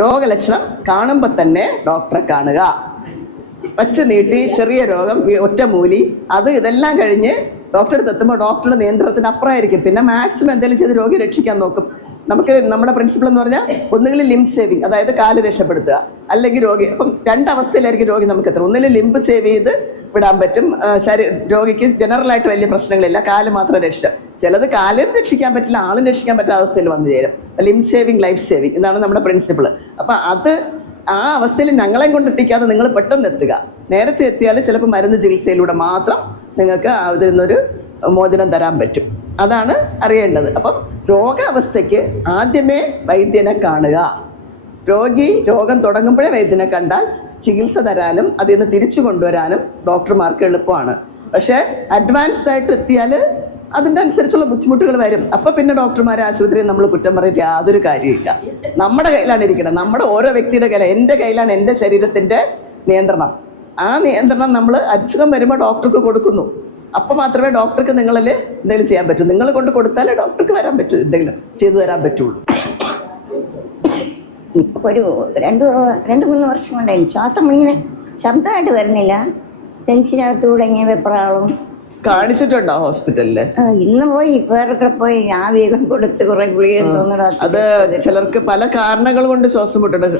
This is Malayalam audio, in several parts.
രോഗലക്ഷണം കാണുമ്പോൾ തന്നെ ഡോക്ടറെ കാണുക. വച്ച് നീട്ടി ചെറിയ രോഗം, ഒറ്റമൂലി, ഇതെല്ലാം കഴിഞ്ഞ് ഡോക്ടറെ അടുത്ത് എത്തുമ്പോൾ ഡോക്ടറുടെ നിയന്ത്രണത്തിന് അപ്പുറമായിരിക്കും. പിന്നെ മാക്സിമം എന്തെങ്കിലും ചെയ്ത് രോഗിയെ രക്ഷിക്കാൻ നോക്കും. നമുക്ക് നമ്മുടെ പ്രിൻസിപ്പിൾ എന്ന് പറഞ്ഞാൽ ഒന്നുകിൽ ലിംബ് സേവിങ്, അതായത് കാല് രക്ഷപ്പെടുത്തുക, അല്ലെങ്കിൽ രോഗി. അപ്പം രണ്ടവസ്ഥയിലായിരിക്കും രോഗി നമുക്ക് എത്തുക. ഒന്നിൽ ലിംബ് സേവ് ചെയ്ത് വിടാൻ പറ്റും. രോഗിക്ക് ജനറലായിട്ട് വലിയ പ്രശ്നങ്ങളില്ല, കാല് മാത്രം രക്ഷിച്ച. ചിലത് കാലും രക്ഷിക്കാൻ പറ്റില്ല, ആളും രക്ഷിക്കാൻ പറ്റാത്ത അവസ്ഥയിൽ വന്നു ചേരും. ലിംബ് സേവിങ്, ലൈഫ് സേവിങ്, ഇതാണ് നമ്മുടെ പ്രിൻസിപ്പിൾ. അപ്പം ആ അവസ്ഥയിൽ ഞങ്ങളെയും കൊണ്ട് എത്തിക്കാതെ നിങ്ങൾ പെട്ടെന്ന് എത്തുക. നേരത്തെ എത്തിയാൽ ചിലപ്പോൾ മരുന്ന് ചികിത്സയിലൂടെ മാത്രം നിങ്ങൾക്ക് അതിൽ നിന്നൊരു മോചനം തരാൻ പറ്റും. അതാണ് അറിയേണ്ടത്. അപ്പം രോഗാവസ്ഥയ്ക്ക് ആദ്യമേ വൈദ്യനെ കാണുക. രോഗം തുടങ്ങുമ്പോഴേ വൈദ്യനെ കണ്ടാൽ ചികിത്സ തരാനും അതിൽ നിന്ന് തിരിച്ചു കൊണ്ടുവരാനും ഡോക്ടർമാർക്ക് എളുപ്പമാണ്. പക്ഷേ അഡ്വാൻസ്ഡ് ആയിട്ട് എത്തിയാൽ അതിൻ്റെ അനുസരിച്ചുള്ള ബുദ്ധിമുട്ടുകൾ വരും. അപ്പം പിന്നെ ഡോക്ടർമാരെ ആശുപത്രിയിൽ നമ്മൾ കുറ്റം പറഞ്ഞിട്ട് യാതൊരു കാര്യമില്ല. നമ്മുടെ കയ്യിലാണ് ഇരിക്കണം, നമ്മുടെ ഓരോ വ്യക്തിയുടെ കയ്യിലാണ്. എൻ്റെ കയ്യിലാണ് എൻ്റെ ശരീരത്തിൻ്റെ നിയന്ത്രണം. ആ നിയന്ത്രണം നമ്മൾ അസുഖം വരുമ്പോൾ ഡോക്ടർക്ക് കൊടുക്കുന്നു. അപ്പം മാത്രമേ ഡോക്ടർക്ക് നിങ്ങളിൽ എന്തെങ്കിലും ചെയ്യാൻ പറ്റൂ. നിങ്ങൾ കൊണ്ട് കൊടുത്താലേ ഡോക്ടർക്ക് വരാൻ പറ്റൂ, എന്തെങ്കിലും ചെയ്തു തരാൻ പറ്റുള്ളൂ. ഇപ്പോൾ ഒരു 2-3 വർഷം കൊണ്ടായി ശ്വാസം ഇങ്ങനെ ശബ്ദമായിട്ട് വരുന്നില്ല. ടെൻഷനകത്തൂടെ ഇങ്ങനെ വെപ്രാളും. കാണിച്ചിട്ടുണ്ടോ ഹോസ്പിറ്റലില്? ഇന്ന് പോയി വേറെ പോയി ആവിയൊക്കെ കൊടുത്ത് കുറെ ഗുളിക തോന്നുന്നു. അത് ചിലർക്ക് പല കാരണങ്ങൾ കൊണ്ട് ശ്വാസം മുട്ടുണ്ട്.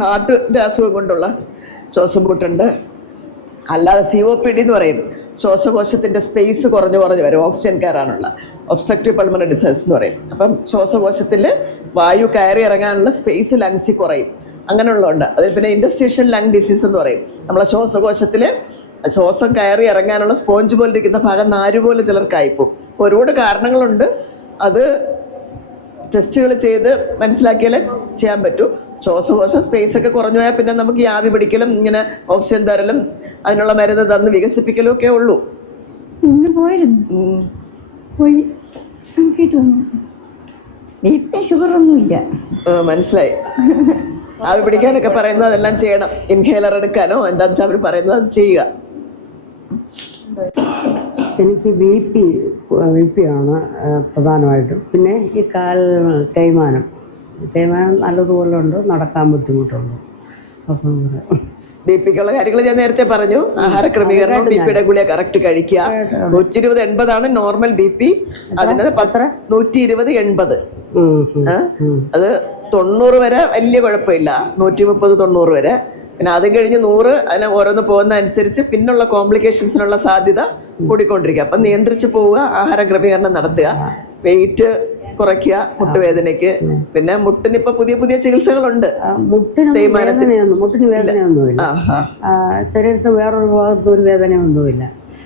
ഹാർട്ടിന്റെ അസുഖം കൊണ്ടുള്ള ശ്വാസം മുട്ടുണ്ട്. അല്ലാതെ COPD എന്ന് പറയും, ശ്വാസകോശത്തിന്റെ സ്പേസ് കുറഞ്ഞു വരും. ഓക്സിജൻ കയറാനുള്ള ഒബ്സ്ട്രക്റ്റീവ് പൾമണറി ഡിസീസ് എന്ന് പറയും. അപ്പം ശ്വാസകോശത്തിൽ വായു കയറി ഇറങ്ങാനുള്ള സ്പേസ് ലങ്സിൽ കുറയും. അങ്ങനെയുള്ളതുണ്ട്. അതിൽ പിന്നെ ഇൻഡസ്ട്രീഷ്യൽ ലങ് ഡിസീസ് എന്ന് പറയും. നമ്മളെ ശ്വാസകോശത്തിൽ ശ്വാസം കയറി ഇറങ്ങാനുള്ള സ്പോഞ്ച് പോലെ ഇരിക്കുന്ന ഭാഗം നാരുപോലെ ചിലർക്കായിപ്പോവും. ഒരുപാട് കാരണങ്ങളുണ്ട്. അത് ടെസ്റ്റുകൾ ചെയ്ത് മനസ്സിലാക്കിയാലേ ചെയ്യാൻ പറ്റൂ. ശ്വാസകോശം സ്പേസ് ഒക്കെ കുറഞ്ഞു പോയാൽ പിന്നെ നമുക്ക് ഈ ആവി പിടിക്കലും ഇങ്ങനെ ഓക്സിജൻ തരലും അതിനുള്ള മരുന്ന് തന്ന് വികസിപ്പിക്കലും ഒക്കെ ഉള്ളൂ. ഇന്ന് പോയിരുന്നു, പോയി നോക്കിയിട്ട് വന്നു. ഷുഗറൊന്നുമില്ല. മനസ്സിലായി. ആവി പിടിക്കാനൊക്കെ പറയുന്നത് അതെല്ലാം ചെയ്യണം. ഇൻഹേലർ എടുക്കാനോ എന്താണെന്ന് വെച്ചാൽ അവർ പറയുന്നത് അത് ചെയ്യുക. എനിക്ക് ബി പി ആണ് പ്രധാനമായിട്ടും. പിന്നെ ഈ തേയ്മാനം നല്ലതുപോലെ ഉണ്ട്, നടക്കാൻ ബുദ്ധിമുട്ടുണ്ട്. അപ്പം BP-ക്കുള്ള കാര്യങ്ങൾ ഞാൻ നേരത്തെ പറഞ്ഞു. ആഹാര ക്രമീകരണം, BP-യുടെ ഗുളിക കറക്റ്റ് കഴിക്കുക. 120/80 നോർമൽ BP. അതിന് 120/80. അത് 90 വരെ വലിയ കുഴപ്പമില്ല. 130-90 വരെ. പിന്നെ അതും കഴിഞ്ഞ് 100, അതിന് ഓരോന്ന് പോകുന്ന അനുസരിച്ച് പിന്നുള്ള കോംപ്ലിക്കേഷൻസിനുള്ള സാധ്യത കൂടിക്കൊണ്ടിരിക്കുക. അപ്പം നിയന്ത്രിച്ച് പോവുക, ആഹാര ക്രമീകരണം നടത്തുക, വെയിറ്റ് കുറയ്ക്കുക, മുട്ടുവേദനയ്ക്ക്. പിന്നെ മുട്ടിന് ഇപ്പൊ പുതിയ ചികിത്സകളുണ്ട്. മുട്ടിന് വേദനയൊന്നുമില്ല, ശരീരത്തിൽ വേറൊരു ഭാഗത്ത് ഒരു വേദനയൊന്നുമില്ല.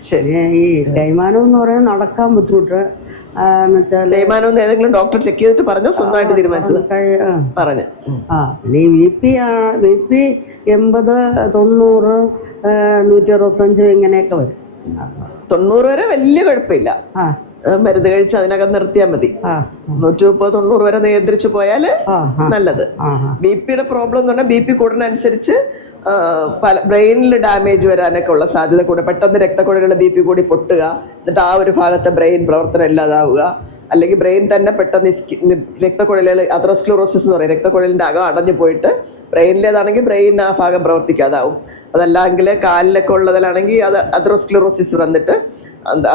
ശരി. ഈ തേയ്മാനം എന്ന് പറയുന്നത് നടക്കാൻ ബുദ്ധിമുട്ട്. തേയ്മാനം ഏതെങ്കിലും ഡോക്ടർ ചെക്ക് ചെയ്തിട്ട് പറഞ്ഞോ, സ്വന്തമായിട്ട് തീരുമാനിച്ചത് പറഞ്ഞു? പിന്നെ ഈ BP 80, 90, 165 ഇങ്ങനെയൊക്കെ വരും. 90 വരെ വലിയ കുഴപ്പമില്ല. മരുന്ന് കഴിച്ച് അതിനകം നിർത്തിയാൽ മതി. 130-90 വരെ നിയന്ത്രിച്ചു പോയാല് നല്ലത്. BP-യുടെ പ്രോബ്ലം എന്ന് പറഞ്ഞാൽ BP കൂടുന്നതനുസരിച്ച് ബ്രെയിനിൽ ഡാമേജ് വരാനൊക്കെ ഉള്ള സാധ്യത കൂടെ. പെട്ടെന്ന് രക്തക്കുഴലുകളുടെ BP കൂടി പൊട്ടുക, എന്നിട്ട് ആ ഒരു ഭാഗത്തെ ബ്രെയിൻ പ്രവർത്തനം ഇല്ലാതാവുക. അല്ലെങ്കിൽ ബ്രെയിൻ തന്നെ പെട്ടെന്ന് രക്തക്കുഴലുകൾ, അതെറോസ്ക്ലറോസിസ് എന്ന് പറയും, രക്തക്കുഴലിൻ്റെ അകം അടഞ്ഞു പോയിട്ട് ബ്രെയിനിലേതാണെങ്കിൽ ബ്രെയിൻ ആ ഭാഗം പ്രവർത്തിക്കാതാവും. അതല്ലെങ്കിൽ കാലിലൊക്കെ ഉള്ളതിലാണെങ്കിൽ അത് അതെറോസ്ക്ലറോസിസ് വന്നിട്ട്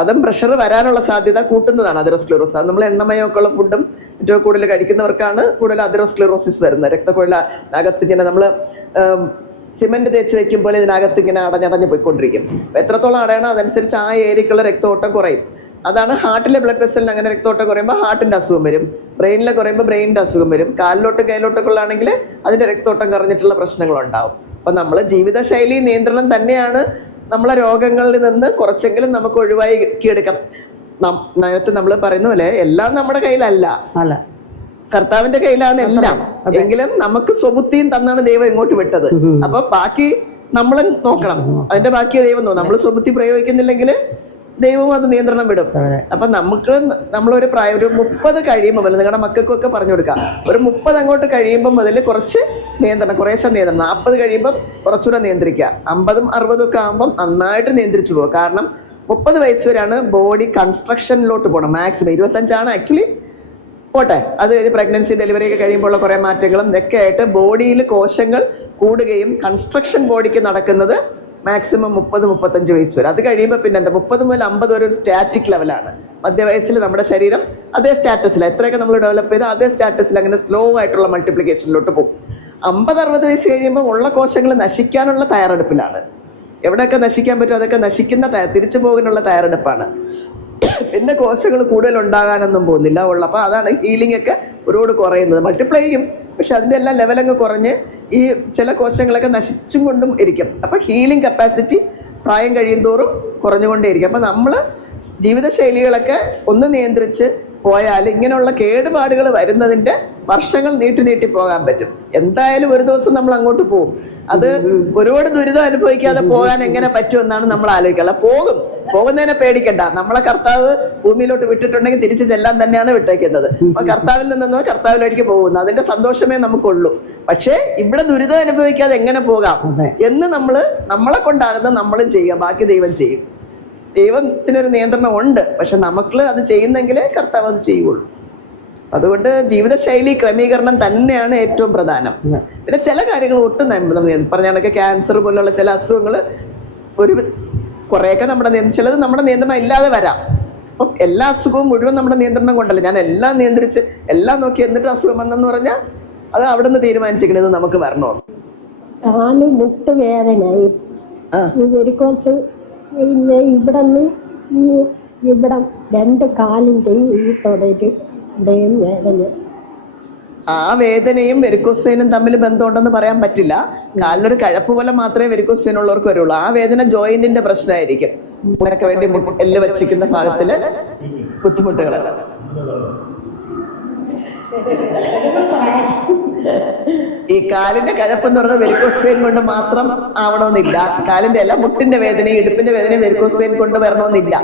അതും പ്രഷർ വരാനുള്ള സാധ്യത കൂട്ടുന്നതാണ് അതെറോസ്ക്ലറോസിസ്. അത് നമ്മൾ എണ്ണമയമൊക്കെ ഉള്ള ഫുഡും ഏറ്റവും കൂടുതൽ കഴിക്കുന്നവർക്കാണ് കൂടുതൽ അതെറോസ്ക്ലറോസിസ് വരുന്നത്. രക്തക്കുഴലകത്ത് ഇങ്ങനെ നമ്മൾ സിമെന്റ് തേച്ച് വെക്കുമ്പോൾ ഇതിനകത്ത് ഇങ്ങനെ അടഞ്ഞടഞ്ഞ് പോയിക്കൊണ്ടിരിക്കും. എത്രത്തോളം അടയണം അതനുസരിച്ച് ആ ഏരിയക്കുള്ള രക്തോട്ടം കുറയും. അതാണ് ഹാർട്ടിലെ ബ്ലഡ് വെസലിന് അങ്ങനെ രക്തോട്ടം കുറയുമ്പോൾ ഹാർട്ടിൻ്റെ അസുഖം വരും. ബ്രെയിനിലെ കുറയുമ്പോൾ ബ്രെയിനിൻ്റെ അസുഖം വരും. കയ്യിലോട്ടൊക്കെ ഉള്ളതാണെങ്കിൽ അതിൻ്റെ രക്തോട്ടം കുറഞ്ഞിട്ടുള്ള പ്രശ്നങ്ങളുണ്ടാവും. അപ്പം നമ്മൾ ജീവിതശൈലി നിയന്ത്രണം തന്നെയാണ് നമ്മളെ രോഗങ്ങളിൽ നിന്ന് കുറച്ചെങ്കിലും നമുക്ക് ഒഴിവാക്കിയെടുക്കാം. നേരത്തെ നമ്മൾ പറയുന്ന പോലെ എല്ലാം നമ്മുടെ കയ്യിലല്ല, കർത്താവിന്റെ കയ്യിലാണ് എല്ലാം. എങ്കിലും നമുക്ക് സ്വബുദ്ധിയും തന്നാണ് ദൈവം ഇങ്ങോട്ട് വിട്ടത്. അപ്പൊ ബാക്കി നമ്മൾ നോക്കണം, അതിന്റെ ബാക്കി ദൈവം നോക്കും. നമ്മൾ സ്വബുദ്ധി പ്രയോഗിക്കുന്നില്ലെങ്കിൽ ദൈവവും അത് നിയന്ത്രണം വിടും. അപ്പൊ നമ്മളൊരു പ്രായം ഒരു 30 കഴിയുമ്പോൾ മുതൽ നിങ്ങളുടെ മക്കൾക്കൊക്കെ പറഞ്ഞു കൊടുക്കാം. ഒരു 30 അങ്ങോട്ട് കഴിയുമ്പോൾ മുതൽ കുറച്ച് നിയന്ത്രണം, കുറേശ്ശെ നിയന്ത്രണം. 40 കഴിയുമ്പോൾ കുറച്ചുകൂടെ നിയന്ത്രിക്കുക. 50-ഉം 60-ഉം ഒക്കെ ആകുമ്പം നന്നായിട്ട് നിയന്ത്രിച്ചു പോകും. കാരണം 30 വയസ്സ് വരെയാണ് ബോഡി കൺസ്ട്രക്ഷനിലോട്ട് പോകണം. മാക്സിമം 25 ആക്ച്വലി പോട്ടെ, അത് കഴിഞ്ഞ് പ്രഗ്നൻസി ഡെലിവറി ഒക്കെ കഴിയുമ്പോൾ കുറേ മാറ്റങ്ങളും ഒക്കെ ആയിട്ട് ബോഡിയിൽ കോശങ്ങൾ കൂടുകയും കൺസ്ട്രക്ഷൻ ബോഡിക്ക് നടക്കുന്നത് മാക്സിമം 30-35 വയസ്സ് വരെ. അത് കഴിയുമ്പോൾ പിന്നെ എന്താ 30 മുതൽ 50 വരെ ഒരു സ്റ്റാറ്റിക് ലെവലാണ്. മധ്യവയസ്സിൽ നമ്മുടെ ശരീരം അതേ സ്റ്റാറ്റസിൽ, എത്രയൊക്കെ നമ്മൾ ഡെവലപ്പ് ചെയ്ത് അതേ സ്റ്റാറ്റസിൽ അങ്ങനെ സ്ലോ ആയിട്ടുള്ള മൾട്ടിപ്ലിക്കേഷനിലോട്ട് പോകും. 50-60 വയസ്സ് കഴിയുമ്പോൾ ഉള്ള കോശങ്ങൾ നശിക്കാനുള്ള തയ്യാറെടുപ്പിലാണ്. എവിടെയൊക്കെ നശിക്കാൻ പറ്റും അതൊക്കെ നശിക്കുന്ന തിരിച്ചു പോകാനുള്ള തയ്യാറെടുപ്പാണ്. പിന്നെ കോശങ്ങൾ കൂടുതൽ ഉണ്ടാകാനൊന്നും പോകുന്നില്ല ഉള്ള. അപ്പോൾ അതാണ് ഹീലിംഗ് ഒക്കെ ഒരുപാട് കുറയുന്നത്. മൾട്ടിപ്ലൈ ചെയ്യും, പക്ഷെ അതിൻ്റെ എല്ലാം ലെവലങ്ങ് കുറഞ്ഞ് ഈ ചില കോശങ്ങളൊക്കെ നശിച്ചും കൊണ്ടും ഇരിക്കും. അപ്പോൾ ഹീലിംഗ് കപ്പാസിറ്റി പ്രായം കഴിയുന്തോറും കുറഞ്ഞുകൊണ്ടേയിരിക്കും. അപ്പോൾ നമ്മൾ ജീവിതശൈലികളൊക്കെ ഒന്ന് നിയന്ത്രിച്ച് പോയാൽ ഇങ്ങനെയുള്ള കേടുപാടുകൾ വരുന്നതിൻ്റെ വർഷങ്ങൾ നീട്ടി പോകാൻ പറ്റും. എന്തായാലും ഒരു ദിവസം നമ്മൾ അങ്ങോട്ട് പോകും. അത് ഒരുപാട് ദുരിതം അനുഭവിക്കാതെ പോകാൻ എങ്ങനെ പറ്റുമെന്നാണ് നമ്മൾ ആലോചിക്കുക. പോകുന്നതിനെ പേടിക്കണ്ട. നമ്മളെ കർത്താവ് ഭൂമിയിലോട്ട് വിട്ടിട്ടുണ്ടെങ്കിൽ തിരിച്ച് ചെല്ലാൻ തന്നെയാണ് വിട്ടേക്കുന്നത്. അപ്പൊ കർത്താവിൽ നിന്നോ കർത്താവിലേക്ക് പോകുന്നു, അതിന്റെ സന്തോഷമേ നമുക്കുള്ളൂ. പക്ഷേ ഇവിടെ ദുരിതം അനുഭവിക്കാതെ എങ്ങനെ പോകാം എന്ന് നമ്മളെ കൊണ്ടാകുന്ന നമ്മളും ചെയ്യുക, ബാക്കി ദൈവം ചെയ്യും. ദൈവത്തിനൊരു നിയന്ത്രണം ഉണ്ട്, പക്ഷെ നമുക്ക് അത് ചെയ്യുന്നെങ്കിലേ കർത്താവ് അത് ചെയ്യുള്ളൂ. അതുകൊണ്ട് ജീവിതശൈലി ക്രമീകരണം തന്നെയാണ് ഏറ്റവും പ്രധാനം. പിന്നെ ചില കാര്യങ്ങൾ ഒട്ടും പറഞ്ഞ കണക്ക് ക്യാൻസർ പോലുള്ള ചില അസുഖങ്ങൾ കുറേയൊക്കെ ചിലത് നമ്മുടെ നിയന്ത്രണം ഇല്ലാതെ വരാം. അപ്പം എല്ലാ അസുഖവും മുഴുവൻ നമ്മുടെ നിയന്ത്രണം കൊണ്ടല്ല. ഞാൻ എല്ലാം നിയന്ത്രിച്ച് എല്ലാം നോക്കി എന്നിട്ട് അസുഖം വന്നെന്ന് പറഞ്ഞാൽ അത് അവിടെ നിന്ന് തീരുമാനിച്ചിരിക്കുന്നത് നമുക്ക് വരണോ. കാല് മുട്ട് വേദനയായി, പിന്നെ ഇവിടം 2 കാലിൻ്റെയും ഈ തുടരുടെയും വേദന. ആ വേദനയും വെരിക്കോസ് വെയിനും തമ്മിൽ ബന്ധമുണ്ടെന്ന് പറയാൻ പറ്റില്ല. കാലിനൊരു കഴപ്പ് പോലെ മാത്രമേ വെരിക്കോസ് വെയിൻ ഉള്ളവർക്ക് വരുള്ളൂ. ആ വേദന ജോയിന്റിന്റെ പ്രശ്നമായിരിക്കും. ഇതിനൊക്കെ വേണ്ടി എല്ല് വച്ചിരിക്കുന്ന ഭാഗത്തില് ബുദ്ധിമുട്ടുകൾ. ഈ കാലിന്റെ കഴപ്പെന്ന് പറഞ്ഞാൽ വെരിക്കോസ് വെയിൻ കൊണ്ട് മാത്രം ആവണമെന്നില്ല. കാലിന്റെ അല്ല, മുട്ടിന്റെ വേദനയും ഇടുപ്പിന്റെ വേദനയും വെരിക്കോസ് വെയിൻ കൊണ്ട് വരണമെന്നില്ല.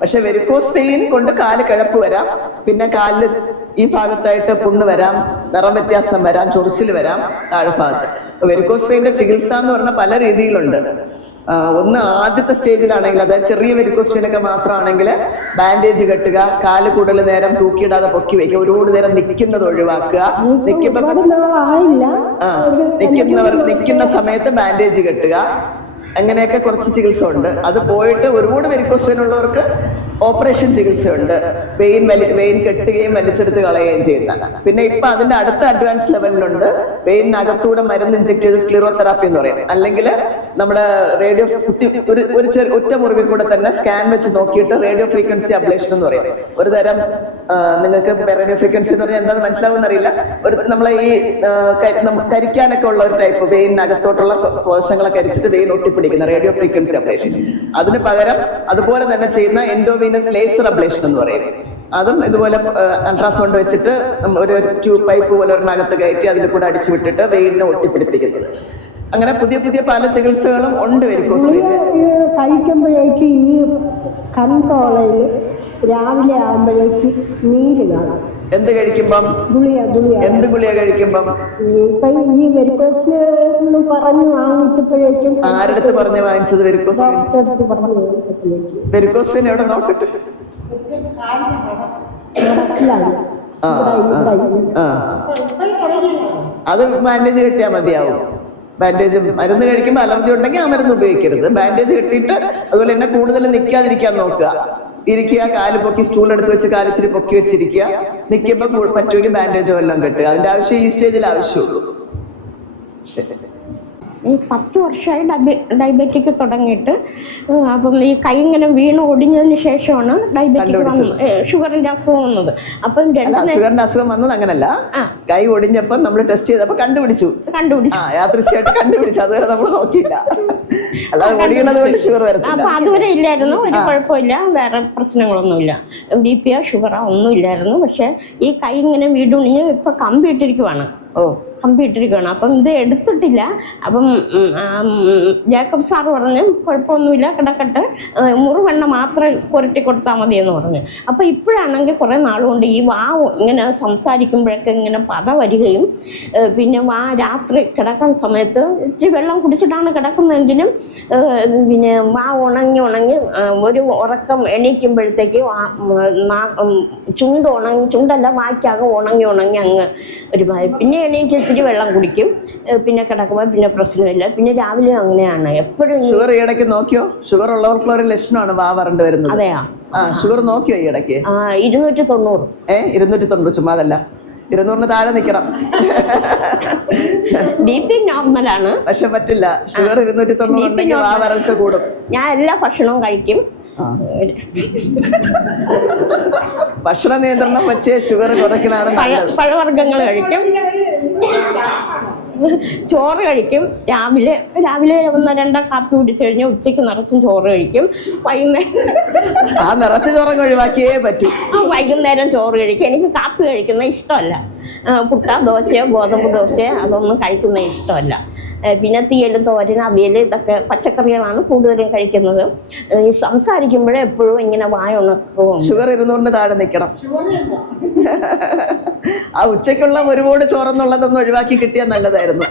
പക്ഷെ വെരിക്കോസ് വെയിൻ കൊണ്ട് കാല് കഴപ്പ് വരാം, പിന്നെ കാലില് ഈ ഭാഗത്തായിട്ട് പുണ്ണ് വരാം, നിറം വ്യത്യാസം വരാം, ചൊറിച്ചിൽ വരാം താഴ്ഭാഗത്ത്. വെരിക്കോസ് വെയിന്റെ ചികിത്സ എന്ന് പറഞ്ഞാൽ പല രീതിയിലുണ്ട്. ഒന്ന് ആദ്യത്തെ സ്റ്റേജിലാണെങ്കിൽ, അതായത് ചെറിയ വെരിക്കോസ് വെയിനൊക്കെ മാത്രമാണെങ്കിൽ ബാൻഡേജ് കെട്ടുക, കാല് കൂടുതൽ നേരം തൂക്കിയിടാതെ പൊക്കി വയ്ക്കുക, ഒരുപാട് നേരം നിൽക്കുന്നത് ഒഴിവാക്കുക. നിൽക്കുന്ന സമയത്ത് ബാൻഡേജ് കെട്ടുക, അങ്ങനെയൊക്കെ കുറച്ച് ചികിത്സ ഉണ്ട്. അത് പോയിട്ട് ഒരുപാട് വെരിക്കോസ് വെയിൻ ഉള്ളവർക്ക് ഓപ്പറേഷൻ ചികിത്സയുണ്ട്. വെയിൻ കെട്ടുകയും വലിച്ചെടുത്ത് കളയുകയും ചെയ്യുന്ന. പിന്നെ ഇപ്പൊ അതിന്റെ അടുത്ത അഡ്വാൻസ് ലെവലിലുണ്ട്. വെയിനകത്തൂടെ മരുന്ന് ഇഞ്ചെക്ട് ചെയ്ത് സ്ക്ലിറോതെറാപ്പി എന്ന് പറയും. അല്ലെങ്കിൽ നമ്മുടെ റേഡിയോ ഒറ്റ മുറിവിൽ കൂടെ തന്നെ സ്കാൻ വെച്ച് നോക്കിയിട്ട് റേഡിയോ ഫ്രീക്വൻസി അബ്ലേഷൻ എന്ന് പറയും. ഒരു തരം നിങ്ങൾക്ക് റേഡിയോ ഫ്രീക്വൻസി എന്ന് പറഞ്ഞാൽ എന്താണെന്ന് മനസ്സിലാവുമെന്ന് അറിയില്ല. നമ്മളെ ഈ കരിക്കാനൊക്കെ ഉള്ള ഒരു ടൈപ്പ് വെയിനകത്തോട്ടുള്ള കോശങ്ങളെ കരിച്ചിട്ട് വെയിൻ ഒട്ടിപ്പിടിക്കുന്ന റേഡിയോ ഫ്രീക്വൻസി അബ്ലേഷൻ. അതിന് പകരം അതുപോലെ തന്നെ ചെയ്യുന്ന എൻഡോവീനസ് ലേസർ അബ്ലേഷൻ എന്ന് പറയും. അതും ഇതുപോലെ അൾട്രാസൗണ്ട് വെച്ചിട്ട് ഒരു ട്യൂബ് പൈപ്പ് പോലെ ഒരെണ്ണകത്ത് കയറ്റി അതിൽ കൂടെ അടിച്ചു വിട്ടിട്ട് വെയിലിനെ ഒട്ടിപ്പിടിപ്പിക്കുന്നത്. അങ്ങനെ പുതിയ പല ചികിത്സകളും ഉണ്ട് വെരിക്കോസ് വെയിൻ. കഴിക്കുമ്പോഴേക്ക് ഈ കൺട്രോളിൽ രാവിലെ ആകുമ്പോഴേക്ക് നീര് കാണാം. എന്ത് കഴിക്കുമ്പം? എന്ത് ഗുളിക കഴിക്കുമ്പം? ഈ വെരിക്കോസിന് പറഞ്ഞു വാങ്ങിച്ചപ്പോഴേക്കും. ആരടുത്ത് പറഞ്ഞു വാങ്ങിച്ചത് വെരിക്കോസ്? വെരിക്കോസ് വെയിൻ എവിടെ നോക്കട്ടെ. അത് ബാൻഡേജ് കെട്ടിയാൽ മതിയാവും. ബാൻഡേജ് മരുന്ന് കഴിക്കുമ്പോൾ അലർജി ഉണ്ടെങ്കിൽ ആ മരുന്ന് ഉപയോഗിക്കരുത്. ബാൻഡേജ് കെട്ടിയിട്ട് അതുപോലെ തന്നെ കൂടുതൽ നിൽക്കാതിരിക്കാൻ നോക്കുക. ഇരിക്കുക, കാല് പൊക്കി സ്റ്റൂൾ എടുത്ത് വെച്ച് കാലിച്ചിരി പൊക്കി വെച്ചിരിക്കുക. നിൽക്കുമ്പോൾ പറ്റുമെങ്കിൽ ബാൻഡേജോ എല്ലാം കെട്ടുക. അതിന്റെ ആവശ്യം ഈ സ്റ്റേജിൽ ആവശ്യമുള്ളൂ. ശരി. ഈ 10 വർഷമായി ഡയബറ്റിക് തുടങ്ങിയിട്ട്. അപ്പം ഈ കൈ ഇങ്ങനെ വീണ് ഒടിഞ്ഞതിന് ശേഷമാണ് ഡയബറ്റിക് ഷുഗറിന്റെ അസുഖം വന്നത്. അപ്പം ഷുഗറിന്റെ അസുഖം വന്നത് അങ്ങനല്ല, കൈ ഒടിഞ്ഞപ്പം നമ്മൾ ടെസ്റ്റ് ചെയ്തപ്പോ കണ്ടുപിടിച്ചു. യാദൃശ്ചികമായിട്ട് കണ്ടുപിടിച്ചു. അതുവരെ നമ്മൾ നോക്കിയില്ല. അല്ലാതെ ഒടിയണത് കൊണ്ട് ഷുഗർ വരത്തില്ല. അപ്പൊ അതുവരെ ഇല്ലായിരുന്നു, ഒരു കുഴപ്പമില്ല, വേറെ പ്രശ്നങ്ങളൊന്നുമില്ല, BP ഷുഗറോ ഒന്നും ഇല്ലായിരുന്നു. പക്ഷെ ഈ കൈ ഇങ്ങനെ വീടുണിഞ്ഞ് ഇപ്പൊ കമ്പി ഇട്ടിരിക്കുവാണ്. കമ്പിയിട്ടിരിക്കുകയാണ്. അപ്പം ഇത് എടുത്തിട്ടില്ല. അപ്പം ജേക്കബ് സാറ് പറഞ്ഞ് കുഴപ്പമൊന്നുമില്ല, കിടക്കട്ടെ, മുറിവെണ്ണ മാത്രം പുരട്ടി കൊടുത്താൽ മതി എന്ന് പറഞ്ഞു. അപ്പം ഇപ്പോഴാണെങ്കിൽ കുറേ നാളുകൊണ്ട് ഈ വാ ഇങ്ങനെ സംസാരിക്കുമ്പോഴൊക്കെ ഇങ്ങനെ പത വരികയും പിന്നെ രാത്രി കിടക്കാൻ സമയത്ത് ഇച്ചിരി വെള്ളം കുടിച്ചിട്ടാണ് കിടക്കുന്നതെങ്കിലും പിന്നെ വാ ഉണങ്ങി ഒരു ഉറക്കം എണീക്കുമ്പോഴത്തേക്ക് ചുണ്ടല്ല വായ്ക്കാകെ ഉണങ്ങി അങ്ങ് ഒരുമാതിരി. പിന്നെ എണീറ്റ് ഇച്ചിരി വെള്ളം കുടിക്കും, പിന്നെ കിടക്കുമ്പോൾ പിന്നെ പ്രശ്നമില്ല. പിന്നെ രാവിലെ അങ്ങനെയാണ് എപ്പോഴും. ഷുഗർ ഈയിടയ്ക്ക് നോക്കിയോ? ഷുഗർ ഉള്ളവർക്കുള്ള ഒരു ലക്ഷണമാണ് വാ വരണ്ട് വരുന്നത്. അതെയാ? ഷുഗർ നോക്കിയോ ഈയിടയ്ക്ക്? 290. 290 ചുമ്മാതല്ല, 200 താഴെ നിൽക്കണം. BP നോർമലാണ്, പക്ഷെ പറ്റില്ല. ഷുഗർ 290 ഉണ്ടെങ്കിൽ വാ വരൾച്ച കൂടും. ഞാൻ എല്ലാ ഭക്ഷണവും കഴിക്കും. ഭക്ഷണ നിയന്ത്രണം വെച്ച് ഷുഗർ കുറയ്ക്കണതാണ് നല്ലത്. പഴവർഗ്ഗങ്ങൾ കഴിക്കും, ചോറ് കഴിക്കും. രാവിലെ 1-2 കാപ്പി കുടിച്ചു കഴിഞ്ഞാൽ ഉച്ചയ്ക്ക് നിറച്ചും ചോറ് കഴിക്കും. വൈകുന്നേരം നിറച്ച് ചോറങ്ങ് ഒഴിവാക്കിയേ പറ്റൂ. വൈകുന്നേരം ചോറ് കഴിക്കും. എനിക്ക് കാപ്പി കഴിക്കുന്നത് ഇഷ്ടമല്ല. പുട്ട, ദോശയോ ഗോതമ്പ് ദോശയോ അതൊന്നും കഴിക്കുന്നത് ഇഷ്ടമല്ല. പിന്നെ തീയൽ, തോരൻ, അവിയൽ ഇതൊക്കെ പച്ചക്കറികളാണ് കൂടുതലും കഴിക്കുന്നത്. ഈ സംസാരിക്കുമ്പോഴേ എപ്പോഴും ഇങ്ങനെ വായ ഉണക്കും. ഷുഗർ 200 താഴെ നിൽക്കണം. ഉച്ചയ്ക്കുള്ള ഒരുപാട് ചോറെന്നുള്ളതൊന്നും ഒഴിവാക്കി കിട്ടിയാൽ നല്ലതായിരുന്നു.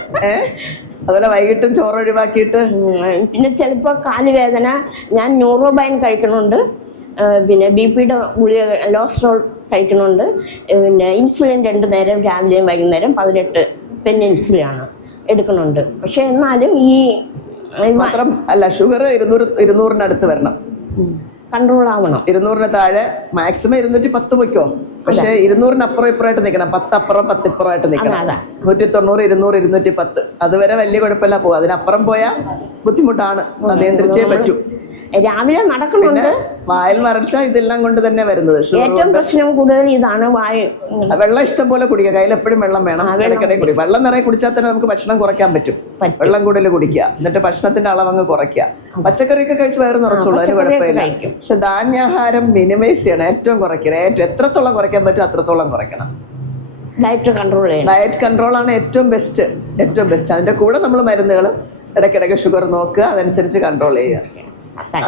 അതുപോലെ വൈകിട്ടും ചോറ് ഒഴിവാക്കിയിട്ട്. പിന്നെ ചിലപ്പോൾ കാലുവേദന, ഞാൻ ന്യൂറോബൈൻ കഴിക്കണുണ്ട്, പിന്നെ BP-യുടെ ഗുളിക ലോസ്ട്രോൾ കഴിക്കണുണ്ട്, പിന്നെ ഇൻസുലിൻ 2 നേരം രാവിലെയും വൈകുന്നേരം 18 പെൻ ഇൻസുലിനാണ് എടുക്കണുണ്ട്. പക്ഷെ എന്നാലും ഈ മാത്രം അല്ല, ഷുഗർ 200-200 വരണം, കൺട്രോൾ ആവണം. 200 താഴെ മാക്സിമം 210 വയ്ക്കോ. പക്ഷെ 200 അപ്പുറം ഇപ്പുറമായിട്ട് നിൽക്കണം. 10 അപ്പുറം 10 ഇപ്പുറമായിട്ട് നിൽക്കണം. 190, 200, 210 അതുവരെ വലിയ കുഴപ്പമില്ല പോകും. അതിനപ്പുറം പോയാൽ ബുദ്ധിമുട്ടാണ്. നിയന്ത്രിച്ചേ പറ്റൂ. രാവിലെ നടക്കുന്നുണ്ട്. വായിൽ വരൾച്ച ഇതെല്ലാം കൊണ്ട് തന്നെ വരുന്നത്. ഏറ്റവും പ്രശ്നം കൂടുതൽ ഇതാണ്. വെള്ളം ഇഷ്ടം പോലെ കുടിക്കുക. കയ്യിൽ എപ്പോഴും വെള്ളം വേണം. ഇടയ്ക്കിടെ കുടിക്കുക. വെള്ളം നിറയെ കുടിച്ചാൽ തന്നെ നമുക്ക് ഭക്ഷണം കുറയ്ക്കാൻ പറ്റും. വെള്ളം കൂടുതൽ കുടിക്കുക, എന്നിട്ട് ഭക്ഷണത്തിന്റെ അളവങ്ങ് കുറയ്ക്കുക. പച്ചക്കറിയൊക്കെ കഴിച്ച് വയറ് നിറച്ചുള്ളൂ, അതിന് കുഴപ്പമില്ല. പക്ഷെ ധാന്യാഹാരം മിനിമൈസ് ചെയ്യണം, ഏറ്റവും കുറയ്ക്കണം. എത്രത്തോളം കുറയ്ക്കാൻ പറ്റും അത്രത്തോളം കുറയ്ക്കണം. ഡയറ്റ് കൺട്രോൾ ചെയ്യണം. ഡയറ്റ് കൺട്രോൾ ആണ് ഏറ്റവും ബെസ്റ്റ്. അതിന്റെ കൂടെ നമ്മൾ മരുന്നുകൾ ഇടയ്ക്കിടയ്ക്ക് ഷുഗർ നോക്കുക, അതനുസരിച്ച് കൺട്രോൾ ചെയ്യുക.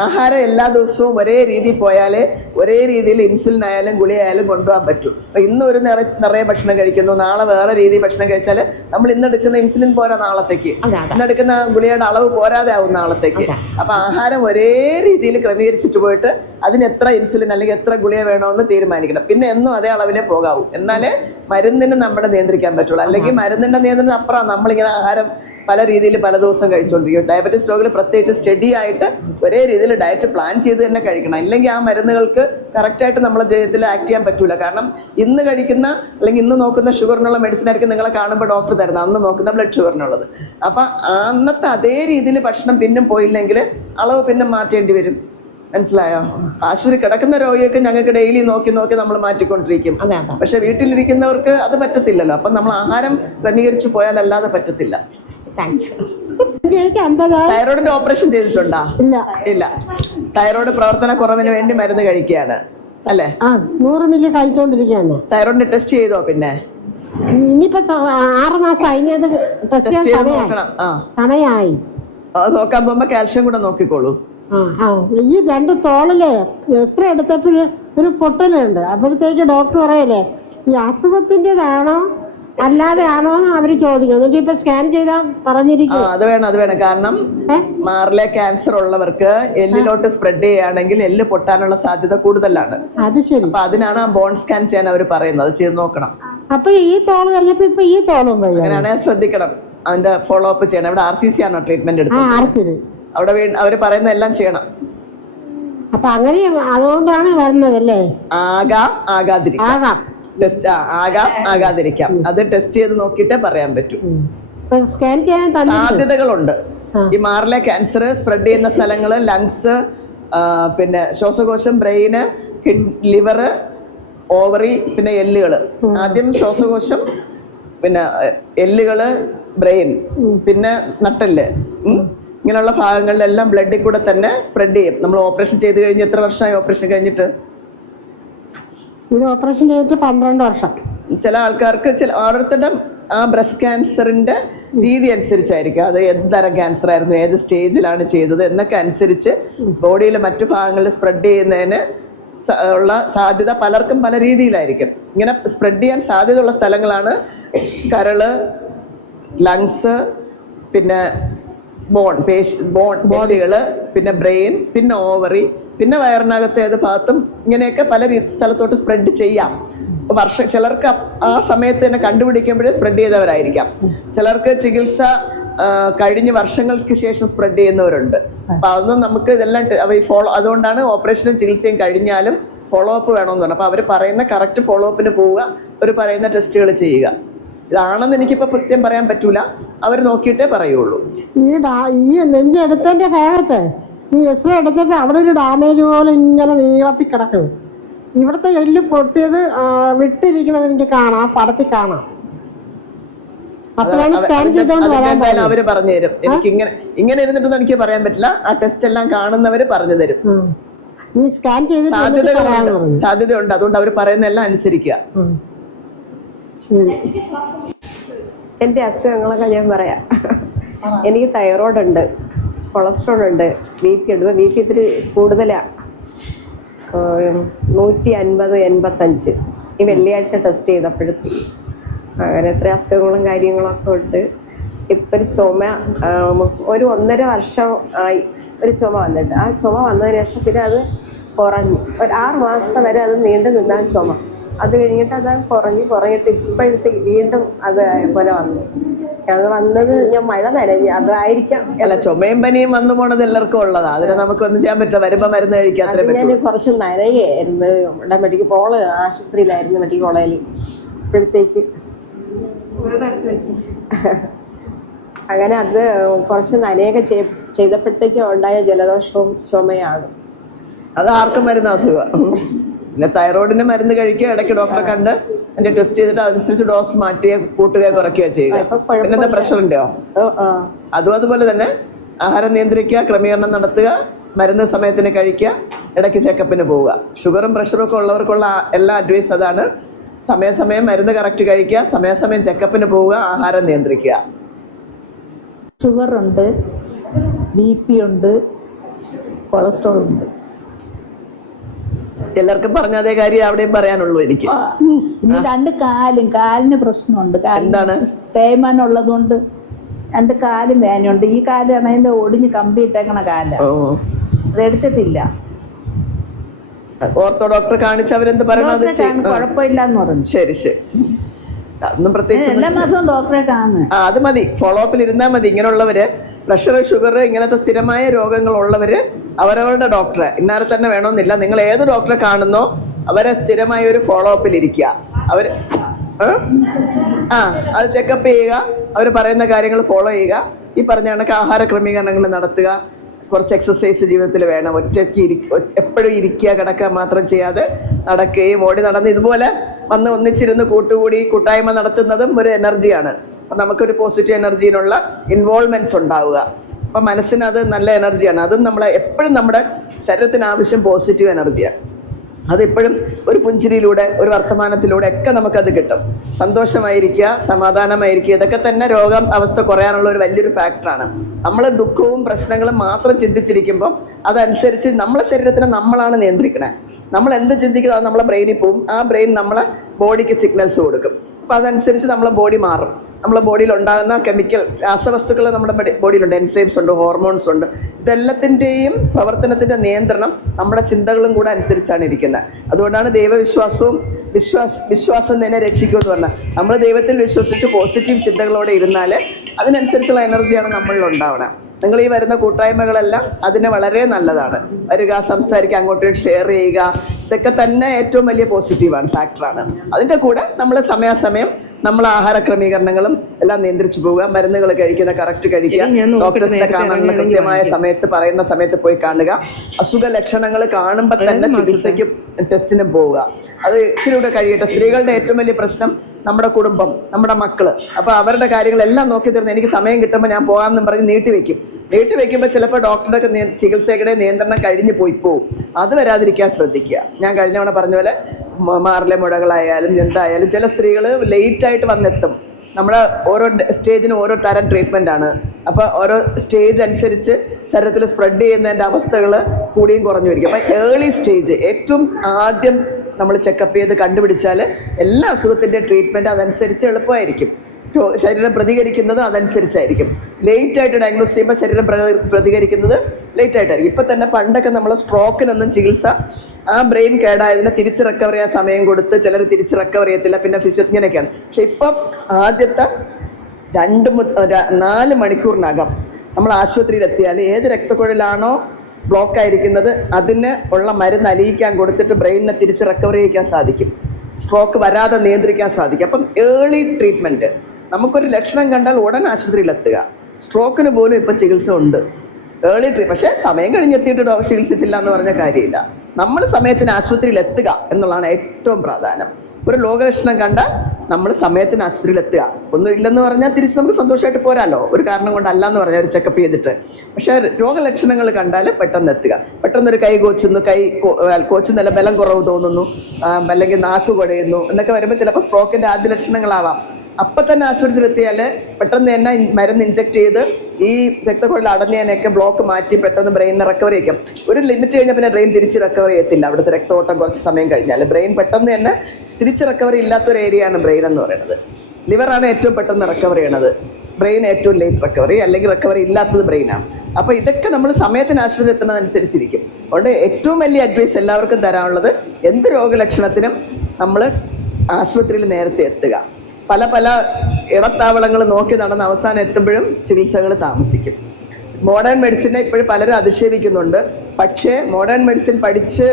ആഹാരം എല്ലാ ദിവസവും ഒരേ രീതിയിൽ പോയാലേ ഒരേ രീതിയിൽ ഇൻസുലിൻ ആയാലും ഗുളിയായാലും കൊണ്ടുപോകാൻ പറ്റും. അപ്പൊ ഇന്ന് ഒരു നിറയെ ഭക്ഷണം കഴിക്കുന്നു, നാളെ വേറെ രീതിയിൽ ഭക്ഷണം കഴിച്ചാൽ നമ്മൾ ഇന്നെടുക്കുന്ന ഇൻസുലിൻ പോരാ നാളത്തേക്ക്, ഇന്നെടുക്കുന്ന ഗുളിയുടെ അളവ് പോരാതെ ആവും നാളത്തേക്ക്. അപ്പൊ ആഹാരം ഒരേ രീതിയിൽ ക്രമീകരിച്ചിട്ട് പോയിട്ട് അതിന് എത്ര ഇൻസുലിൻ അല്ലെങ്കിൽ എത്ര ഗുളിക വേണമെന്ന് തീരുമാനിക്കണം. പിന്നെ എന്നും അതേ അളവിലേ പോകാവൂ. എന്നാലേ മരുന്നിന് നമ്മളെ നിയന്ത്രിക്കാൻ പറ്റുള്ളൂ. അല്ലെങ്കിൽ മരുന്നിന്റെ നിയന്ത്രണം അപ്പുറം നമ്മളിങ്ങനെ ആഹാരം പല രീതിയിൽ പല ദിവസം കഴിച്ചുകൊണ്ടിരിക്കും. ഡയബറ്റീസ് രോഗികൾ പ്രത്യേകിച്ച് സ്റ്റഡി ആയിട്ട് ഒരേ രീതിയിൽ ഡയറ്റ് പ്ലാൻ ചെയ്ത് തന്നെ കഴിക്കണം. ഇല്ലെങ്കിൽ ആ മരുന്നുകൾക്ക് കറക്റ്റായിട്ട് നമ്മളെ ജീവിതത്തിൽ ആക്ട് ചെയ്യാൻ പറ്റൂല. കാരണം ഇന്ന് കഴിക്കുന്ന അല്ലെങ്കിൽ ഇന്ന് നോക്കുന്ന ഷുഗറിനുള്ള മെഡിസിൻ ആയിരിക്കും നിങ്ങളെ കാണുമ്പോൾ ഡോക്ടർ തരുന്നത്, അന്ന് നോക്കുന്ന ബ്ലഡ് ഷുഗറിനുള്ളത്. അപ്പം അന്നത്തെ അതേ രീതിയിൽ ഭക്ഷണം പിന്നും പോയില്ലെങ്കിൽ അളവ് പിന്നെ മാറ്റേണ്ടി വരും. മനസ്സിലായോ? ആശുപത്രി കിടക്കുന്ന രോഗിയൊക്കെ ഞങ്ങൾക്ക് ഡെയിലി നോക്കി നമ്മൾ മാറ്റിക്കൊണ്ടിരിക്കും. പക്ഷെ വീട്ടിലിരിക്കുന്നവർക്ക് അത് പറ്റത്തില്ലല്ലോ. അപ്പം നമ്മൾ ആഹാരം ക്രമീകരിച്ച് പോയാൽ അല്ലാതെ പറ്റത്തില്ല. തൈറോയിഡിന്റെ ഓപ്പറേഷൻ ചെയ്തിട്ടുണ്ടോ? ഇല്ല. തൈറോയിഡ് പ്രവർത്തന കുറവിന് വേണ്ടി മരുന്ന് കഴിക്കുകയാണ് അല്ലേ? 100 മില്ലി കഴിച്ചോണ്ടിരിക്കുകയാണ്. തൈറോയിഡിന്റെ ടെസ്റ്റ് ചെയ്തോ? പിന്നെ ഇനിയിപ്പോ 6 മാസം അതിനത് ടെസ്റ്റ് ചെയ്യാൻ സമയമായി. അത് നോക്കാൻ പോകുമ്പോ കാൽഷ്യം കൂടെ നോക്കിക്കോളൂ. ഈ 2 തോളിലെ എക്സ്റേ എടുത്തപ്പോൾ ഒരു പൊട്ടലുണ്ട്. അപ്പോഴത്തേക്ക് ഡോക്ടർ പറയല്ലേ ഈ അസുഖത്തിൻ്റെതാണോ അല്ലാതെ ആണോ എന്ന് അവര് ചോദിക്കും. എന്നിട്ട് ഇപ്പൊ സ്കാൻ ചെയ്താൽ പറഞ്ഞിരിക്കും. അത് വേണം. കാരണം മാറിലെ ക്യാൻസർ ഉള്ളവർക്ക് എല്ലിലോട്ട് സ്പ്രെഡ് ചെയ്യുകയാണെങ്കിൽ എല്ല് പൊട്ടാനുള്ള സാധ്യത കൂടുതലാണ്. അത് ശരി. അപ്പൊ അതിനാണ് ആ ബോൺ സ്കാൻ ചെയ്യാൻ അവർ പറയുന്നത്. അത് ചെയ്ത് നോക്കണം. അപ്പോൾ ഈ തോള് കഴിഞ്ഞപ്പോ ഇപ്പൊ ഈ തോളും അങ്ങനെയാണെങ്കിൽ ശ്രദ്ധിക്കണം. അതിന്റെ ഫോളോ അപ്പ് ചെയ്യണം. ഇവിടെ RCC ആണോ ട്രീറ്റ്മെന്റ് എടുത്തത്? അവിടെ അവര് പറയുന്ന എല്ലാം ചെയ്യണം. അപ്പൊ അങ്ങനെ അതുകൊണ്ടാണ് വരുന്നതല്ലേ? ആകാതിരിക്കാം. അത് ടെസ്റ്റ് ചെയ്ത് നോക്കിയിട്ടേ പറയാൻ പറ്റൂ. സ്കാൻ ചെയ്യാൻ സാധ്യതകളുണ്ട്. ഈ മാറിലെ ക്യാൻസർ സ്പ്രെഡ് ചെയ്യുന്ന സ്ഥലങ്ങള് ലങ്സ്, പിന്നെ ശ്വാസകോശം, ബ്രെയിന്, ലിവർ, ഓവറി, പിന്നെ എല്ലുകള്. ആദ്യം ശ്വാസകോശം, പിന്നെ എല്ലുകള്, ബ്രെയിൻ, പിന്നെ നട്ടെല്ല്, ഇങ്ങനെയുള്ള ഭാഗങ്ങളിലെല്ലാം ബ്ലഡിൽ കൂടെ തന്നെ സ്പ്രെഡ് ചെയ്യും. നമ്മൾ ഓപ്പറേഷൻ ചെയ്ത് കഴിഞ്ഞ് എത്ര വർഷമായി ഓപ്പറേഷൻ കഴിഞ്ഞിട്ട്? ഇത് ഓപ്പറേഷൻ ചെയ്തിട്ട് 12 വർഷം. ചില ആൾക്കാർക്ക് ഓരോരുത്തരുടെ ആ ബ്രസ്റ്റ് ക്യാൻസറിന്റെ രീതി അനുസരിച്ചായിരിക്കും അത് എന്തരം ക്യാൻസർ ആയിരുന്നു, ഏത് സ്റ്റേജിലാണ് ചെയ്തത് എന്നൊക്കെ അനുസരിച്ച് ബോഡിയിലെ മറ്റു ഭാഗങ്ങളിൽ സ്പ്രെഡ് ചെയ്യുന്നതിന് ഉള്ള സാധ്യത പലർക്കും പല രീതിയിലായിരിക്കും. ഇങ്ങനെ സ്പ്രെഡ് ചെയ്യാൻ സാധ്യതയുള്ള സ്ഥലങ്ങളാണ് കരള്, ലങ്സ്, പിന്നെ ബോഡികള്, പിന്നെ ബ്രെയിൻ, പിന്നെ ഓവറി, പിന്നെ വയറിനകത്തെ ഏത് ഭാഗത്തും ഇങ്ങനെയൊക്കെ പല സ്ഥലത്തോട്ട് സ്പ്രെഡ് ചെയ്യാം. ചിലർക്ക് ആ സമയത്ത് തന്നെ കണ്ടുപിടിക്കുമ്പോഴേ സ്പ്രെഡ് ചെയ്തവരായിരിക്കാം. ചിലർക്ക് ചികിത്സ കഴിഞ്ഞ് വർഷങ്ങൾക്ക് ശേഷം സ്പ്രെഡ് ചെയ്യുന്നവരുണ്ട്. അപ്പൊ അതൊന്നും നമുക്ക് ഇതെല്ലാം അതുകൊണ്ടാണ് ഓപ്പറേഷനും ചികിത്സയും കഴിഞ്ഞാലും ഫോളോ അപ്പ് വേണമെന്ന് പറഞ്ഞത്. അപ്പൊ അവർ പറയുന്ന കറക്റ്റ് ഫോളോ അപ്പിന് പോവുക, അവർ പറയുന്ന ടെസ്റ്റുകൾ ചെയ്യുക. ഇതാണെന്ന് എനിക്കിപ്പോൾ കൃത്യം പറയാൻ പറ്റൂല, അവർ നോക്കിയിട്ടേ പറയുള്ളൂ. ഈ നെഞ്ചെടുത്തതിന്റെ ഭാഗത്ത് ഈ എക്സ്റേ എടുത്തപ്പോൾ അവിടെ ഒരു ഡാമേജ് പോലെ ഇങ്ങനെ നീളത്തിൽ കിടക്കും. ഇവിടുത്തെ എല്ല് പൊട്ടിയത് വിട്ടിരിക്കണത് എനിക്ക് കാണാം, പടത്തിൽ കാണാം. അപ്പോഴാണ് സ്കാൻ ചെയ്തോണ്ട് വരാൻ എന്തായാലും അവര് പറഞ്ഞു തരും. എനിക്ക് ഇങ്ങനെ ഇരുന്നിട്ടൊന്നും എനിക്ക് പറയാൻ പറ്റില്ല. ആ ടെസ്റ്റ് എല്ലാം കാണുന്നവര് പറഞ്ഞു തരും. നീ സ്കാൻ ചെയ്തിട്ട് സാധ്യതയുണ്ട്. അതുകൊണ്ട് അവർ പറയുന്നതെല്ലാം അനുസരിക്കുക. എൻ്റെ അസുഖങ്ങളൊക്കെ ഞാൻ പറയാം. എനിക്ക് തൈറോയ്ഡ് ഉണ്ട്, കൊളസ്ട്രോൾ ഉണ്ട്, BP ഉണ്ട്. BP ഇത്തിരി കൂടുതലാണ്, 150-85. ഈ വെള്ളിയാഴ്ച ടെസ്റ്റ് ചെയ്തപ്പോഴത്തേക്ക് അങ്ങനെ എത്ര അസുഖങ്ങളും കാര്യങ്ങളൊക്കെ ഉണ്ട്. ഇപ്പം ഒരു ചുമ ഒരു 1.5 വർഷം ആയി ഒരു ചുമ വന്നിട്ട്. ആ ചുമ വന്നതിന് ശേഷം പിന്നെ അത് കുറഞ്ഞു. ഒരു 6 മാസം വരെ അത് നീണ്ടു നിന്നാൻ ചുമ. അത് കഴിഞ്ഞിട്ട് അത് കുറഞ്ഞിട്ട് ഇപ്പോഴത്തെ വീണ്ടും അത് പോലെ വന്നു. അത് വന്നത് ഞാൻ മഴ നനഞ്ഞു, അതായിരിക്കാം. അല്ല, ചുമയും പനിയും വന്നു പോണത് എല്ലാവർക്കും ഉള്ളതാ. അതിനെ നമുക്കൊന്നും ചെയ്യാൻ പറ്റില്ല. വരുമ്പോ മരുന്ന് കഴിക്കാൻ. അത് ഞാൻ കുറച്ച് നനയായിരുന്നു. ഇവിടെ മെഡിക്കൽ കോളേജ് ആശുപത്രിയിലായിരുന്നു, മെഡിക്കൽ കോളേജിൽ. ഇപ്പോഴത്തേക്ക് അങ്ങനെ അത് കുറച്ച് നനയൊക്കെ ചെയ്തപ്പോഴത്തേക്കും ഉണ്ടായ ജലദോഷവും ചുമയാണ്. അത് ആർക്കും വരുന്ന അസുഖം. പിന്നെ തൈറോയിഡിന് മരുന്ന് കഴിക്കുക, ഇടയ്ക്ക് ഡോക്ടറെ കണ്ട് അതിന്റെ ടെസ്റ്റ് ചെയ്തിട്ട് അതനുസരിച്ച് ഡോസ് മാറ്റുകയോ കൂട്ടുകയോ കുറയ്ക്കുകയോ ചെയ്യുക. പിന്നെന്താ പ്രഷർ ഉണ്ടോ? അതുപോലെ തന്നെ ആഹാരം നിയന്ത്രിക്കുക, ക്രമീകരണം നടത്തുക, മരുന്ന് സമയത്തിന് കഴിക്കുക, ഇടയ്ക്ക് ചെക്കപ്പിന് പോവുക. ഷുഗറും പ്രഷറും ഒക്കെ ഉള്ളവർക്കുള്ള എല്ലാ അഡ്വൈസ് അതാണ്. സമയാസമയം മരുന്ന് കറക്റ്റ് കഴിക്കുക, സമയാസമയം ചെക്കപ്പിന് പോവുക, ആഹാരം നിയന്ത്രിക്കുക. ഷുഗറുണ്ട്, BP ഉണ്ട്, കൊളസ്ട്രോൾ ഉണ്ട്. എല്ലാവർക്കും പറഞ്ഞ അതേ കാര്യം അവിടെയും പറയാനുള്ളൂ എനിക്ക്. ഇനി കാലിന് പ്രശ്നമുണ്ട്. എന്താണ്? തേയ്മാനം ഉള്ളതുകൊണ്ട് 2 കാലും വേദനയുണ്ട്. ഈ കാലാണെങ്കിൽ ഒടിഞ്ഞ് കമ്പി ഇട്ടേക്കണ കാല, അത് എടുത്തിട്ടില്ല. ഓർത്തോ ഡോക്ടറെ കാണിച്ച് അവരെന്ത് പറയണത്? കുഴപ്പമില്ലാന്ന് പറഞ്ഞു. ശരി ശരി. അതൊന്നും പ്രത്യേകിച്ച് എല്ലാ മാസവും ഡോക്ടറെ കാണുന്നു. അത് മതി, ഫോളോ അപ്പിൽ ഇരുന്നാൽ മതി. ഇങ്ങനെയുള്ളവര് പ്രഷർ, ഷുഗർ, ഇങ്ങനത്തെ സ്ഥിരമായ രോഗങ്ങളുള്ളവര് അവരവരുടെ ഡോക്ടറെ ഇന്നാരെ തന്നെ വേണമെന്നില്ല. നിങ്ങൾ ഏത് ഡോക്ടറെ കാണുന്നോ അവരെ സ്ഥിരമായ ഒരു ഫോളോ അപ്പിൽ ഇരിക്കുക. അവര് അത് ചെക്കപ്പ് ചെയ്യുക, അവർ പറയുന്ന കാര്യങ്ങൾ ഫോളോ ചെയ്യുക. ഈ പറഞ്ഞ കണക്ക് ആഹാര ക്രമീകരണങ്ങൾ നടത്തുക, കുറച്ച് എക്സസൈസ് ജീവിതത്തിൽ വേണം. ഒറ്റയ്ക്ക് എപ്പോഴും ഇരിക്കുക കിടക്കുക മാത്രം ചെയ്യാതെ നടക്കുകയും ഓടി നടന്ന് ഇതുപോലെ വന്ന് ഒന്നിച്ചിരുന്ന് കൂട്ടായ്മ നടത്തുന്നതും ഒരു എനർജിയാണ്. അപ്പം നമുക്കൊരു പോസിറ്റീവ് എനർജിയിലുള്ള ഇൻവോൾവ്മെൻറ്റ്സ് ഉണ്ടാവുക. അപ്പം മനസ്സിന് അത് നല്ല എനർജിയാണ്. അതും എപ്പോഴും നമ്മുടെ ശരീരത്തിന് ആവശ്യം പോസിറ്റീവ് എനർജിയാണ്. അതെപ്പോഴും ഒരു പുഞ്ചിരിയിലൂടെ, ഒരു വർത്തമാനത്തിലൂടെ ഒക്കെ നമുക്കത് കിട്ടും. സന്തോഷമായിരിക്കുക, സമാധാനമായിരിക്കുക, ഇതൊക്കെ തന്നെ രോഗം അവസ്ഥ കുറയാനുള്ള ഒരു വലിയൊരു ഫാക്ടറാണ്. നമ്മൾ ദുഃഖവും പ്രശ്നങ്ങളും മാത്രം ചിന്തിച്ചിരിക്കുമ്പോൾ അതനുസരിച്ച് നമ്മളെ ശരീരത്തിനെ നമ്മളാണ് നിയന്ത്രിക്കണേ. നമ്മൾ എന്ത് ചിന്തിക്കുന്നോ അത് നമ്മളെ ബ്രെയിനിൽ പോവും. ആ ബ്രെയിൻ നമ്മളെ ബോഡിക്ക് സിഗ്നൽസ് കൊടുക്കും. അപ്പോൾ അതനുസരിച്ച് നമ്മളെ ബോഡി മാറും. നമ്മളെ ബോഡിയിൽ ഉണ്ടാകുന്ന കെമിക്കൽ രാസവസ്തുക്കൾ നമ്മുടെ ബോഡിയിലുണ്ട്, എൻസൈംസ് ഉണ്ട്, ഹോർമോൺസ് ഉണ്ട്. ഇതെല്ലാത്തിൻ്റെയും പ്രവർത്തനത്തിൻ്റെ നിയന്ത്രണം നമ്മുടെ ചിന്തകളും കൂടെ അനുസരിച്ചാണ് ഇരിക്കുന്നത്. അതുകൊണ്ടാണ് ദൈവവിശ്വാസവും വിശ്വാസം തന്നെ രക്ഷിക്കുമെന്ന് പറഞ്ഞാൽ. നമ്മൾ ദൈവത്തിൽ വിശ്വസിച്ച് പോസിറ്റീവ് ചിന്തകളോടെ ഇരുന്നാൽ അതിനനുസരിച്ചുള്ള എനർജിയാണ് നമ്മളിൽ ഉണ്ടാവണം. നിങ്ങൾ ഈ വരുന്ന കൂട്ടായ്മകളെല്ലാം അതിന് വളരെ നല്ലതാണ്. വരിക, സംസാരിക്കുക, അങ്ങോട്ടും ഷെയർ ചെയ്യുക, ഇതൊക്കെ തന്നെ ഏറ്റവും വലിയ പോസിറ്റീവാണ്, ഫാക്ടറാണ്. അതിൻ്റെ കൂടെ നമ്മൾ സമയാസമയം നമ്മൾ ആഹാര ക്രമീകരണങ്ങളും എല്ലാം നിയന്ത്രിച്ചു പോവുക. മരുന്നുകൾ കഴിക്കുന്ന കറക്റ്റ് കഴിക്കുക. ഡോക്ടേഴ്സിനെ കാണാനുള്ള കൃത്യമായ സമയത്ത് പറയുന്ന സമയത്ത് പോയി കാണുക. അസുഖ ലക്ഷണങ്ങൾ കാണുമ്പോൾ തന്നെ ചികിത്സയ്ക്കും ടെസ്റ്റിനും പോവുക. അത് ഇച്ചിരി കൂടെ കഴിയട്ടെ. സ്ത്രീകളുടെ ഏറ്റവും വലിയ പ്രശ്നം നമ്മുടെ കുടുംബം, നമ്മുടെ മക്കള്. അപ്പോൾ അവരുടെ കാര്യങ്ങളെല്ലാം നോക്കി തരുന്ന എനിക്ക് സമയം കിട്ടുമ്പോൾ ഞാൻ പോകാമെന്നും പറഞ്ഞ് നീട്ടിവെക്കുമ്പോൾ ചിലപ്പോൾ ഡോക്ടറുടെ ചികിത്സയുടെ നിയന്ത്രണം കഴിഞ്ഞ് പോവും. അത് വരാതിരിക്കാൻ ശ്രദ്ധിക്കുക. ഞാൻ കഴിഞ്ഞ തവണ പറഞ്ഞ പോലെ മാറിലെ മുഴകളായാലും എന്തായാലും ചില സ്ത്രീകൾ ലേറ്റായിട്ട് വന്നെത്തും. നമ്മുടെ ഓരോ സ്റ്റേജിനും ഓരോ തരം ട്രീറ്റ്മെൻ്റ് ആണ്. അപ്പോൾ ഓരോ സ്റ്റേജ് അനുസരിച്ച് ശരീരത്തിൽ സ്പ്രെഡ് ചെയ്യുന്നതിൻ്റെ അവസ്ഥകൾ കൂടിയും കുറഞ്ഞു വരിക. അപ്പം ഏർലി സ്റ്റേജ് ഏറ്റവും ആദ്യം നമ്മൾ ചെക്കപ്പ് ചെയ്ത് കണ്ടുപിടിച്ചാൽ എല്ലാ അസുഖത്തിൻ്റെ ട്രീറ്റ്മെൻറ്റ് അതനുസരിച്ച് എളുപ്പമായിരിക്കും. ശരീരം പ്രതികരിക്കുന്നത് അതനുസരിച്ചായിരിക്കും. ലേറ്റായിട്ട് ഡയഗ്നോസ് ചെയ്യുമ്പോൾ ശരീരം പ്രതികരിക്കുന്നത് ലേറ്റായിട്ടായിരിക്കും. ഇപ്പം തന്നെ പണ്ടൊക്കെ നമ്മൾ സ്ട്രോക്കിനൊന്നും ചികിത്സ ആ ബ്രെയിൻ കേടായതിനെ തിരിച്ച് റിക്കവർ ചെയ്യാൻ സമയം കൊടുത്ത് ചിലർ തിരിച്ച് റിക്കവർ ചെയ്യത്തില്ല, പിന്നെ ഇങ്ങനെയൊക്കെയാണ്. പക്ഷെ ഇപ്പം ആദ്യത്തെ 4 മണിക്കൂറിനകം നമ്മൾ ആശുപത്രിയിൽ എത്തിയാൽ ഏത് രക്തക്കുഴലാണോ ബ്ലോക്ക് ആയിരിക്കുന്നത് അതിന് ഉള്ള മരുന്ന് അലിയിക്കാൻ കൊടുത്തിട്ട് ബ്രെയിനിനെ തിരിച്ച് റിക്കവർ ചെയ്യിക്കാൻ സാധിക്കും. സ്ട്രോക്ക് വരാതെ നിയന്ത്രിക്കാൻ സാധിക്കും. അപ്പം ഏർലി ട്രീറ്റ്മെൻറ്റ്, നമുക്കൊരു ലക്ഷണം കണ്ടാൽ ഉടൻ ആശുപത്രിയിൽ എത്തുക. സ്ട്രോക്കിന് പോലും ഇപ്പം ചികിത്സ ഉണ്ട്, ഏർലി ട്രീറ്റ്മെൻറ്റ്. പക്ഷേ സമയം കഴിഞ്ഞെത്തിയിട്ട് ചികിത്സിച്ചില്ല എന്ന് പറഞ്ഞ കാര്യമില്ല. നമ്മൾ സമയത്തിന് ആശുപത്രിയിൽ എത്തുക എന്നുള്ളതാണ് ഏറ്റവും പ്രാധാന്യം. ഒരു രോഗലക്ഷണം കണ്ടാൽ നമ്മൾ സമയത്തിന് ആശുപത്രിയിൽ എത്തുക. ഒന്നും ഇല്ലെന്ന് പറഞ്ഞാൽ തിരിച്ച് നമുക്ക് സന്തോഷമായിട്ട് പോരാലോ, ഒരു കാരണം കൊണ്ടല്ല എന്ന് പറഞ്ഞാൽ ഒരു ചെക്കപ്പ് ചെയ്തിട്ട്. പക്ഷേ രോഗലക്ഷണങ്ങൾ കണ്ടാൽ പെട്ടെന്ന് എത്തുക. പെട്ടെന്നൊരു കൈ കോച്ചുന്നില്ല, ബലം കുറവ് തോന്നുന്നു, അല്ലെങ്കിൽ നാക്ക് കുഴയുന്നു എന്നൊക്കെ വരുമ്പോൾ ചിലപ്പോൾ സ്ട്രോക്കിൻ്റെ ആദ്യ ലക്ഷണങ്ങളാവാം. അപ്പം തന്നെ ആശുപത്രിയിൽ എത്തിയാൽ പെട്ടെന്ന് തന്നെ മരുന്ന് ഇഞ്ചെക്ട് ചെയ്ത് ഈ രക്തക്കുഴൽ അടഞ്ഞതിനെയൊക്കെ ബ്ലോക്ക് മാറ്റി പെട്ടെന്ന് ബ്രെയിനിനെ റിക്കവർ ചെയ്യിക്കാം. ഒരു ലിമിറ്റ് കഴിഞ്ഞാൽ പിന്നെ ബ്രെയിൻ തിരിച്ച് റിക്കവർ ചെയ്യത്തില്ല. അവിടുത്തെ രക്തോട്ടം കുറച്ച് സമയം കഴിഞ്ഞാൽ ബ്രെയിൻ പെട്ടെന്ന് തന്നെ തിരിച്ച് റിക്കവറി ഇല്ലാത്തൊരു ഏരിയയാണ് ബ്രെയിൻ എന്ന് പറയുന്നത്. ലിവറാണ് ഏറ്റവും പെട്ടെന്ന് റിക്കവർ ചെയ്യണത്, ബ്രെയിൻ ഏറ്റവും ലേറ്റ് റിക്കവറി, അല്ലെങ്കിൽ റിക്കവറി ഇല്ലാത്തത് ബ്രെയിനാണ്. അപ്പോൾ ഇതൊക്കെ നമ്മൾ സമയത്തിന് ആശുപത്രി എത്തുന്നതനുസരിച്ചിരിക്കും. അതുകൊണ്ട് ഏറ്റവും വലിയ അഡ്വൈസ് എല്ലാവർക്കും തരാനുള്ളത്, എന്ത് രോഗലക്ഷണത്തിനും നമ്മൾ ആശുപത്രിയിൽ നേരത്തെ എത്തുക. പല ഇടത്താവളങ്ങൾ നോക്കി നടന്ന് അവസാനം എത്തുമ്പോഴും ചികിത്സകൾ താമസിക്കും. മോഡേൺ മെഡിസിനെ ഇപ്പോഴും പലരും അധിക്ഷേപിക്കുന്നുണ്ട്. പക്ഷേ മോഡേൺ മെഡിസിൻ പഠിച്ച്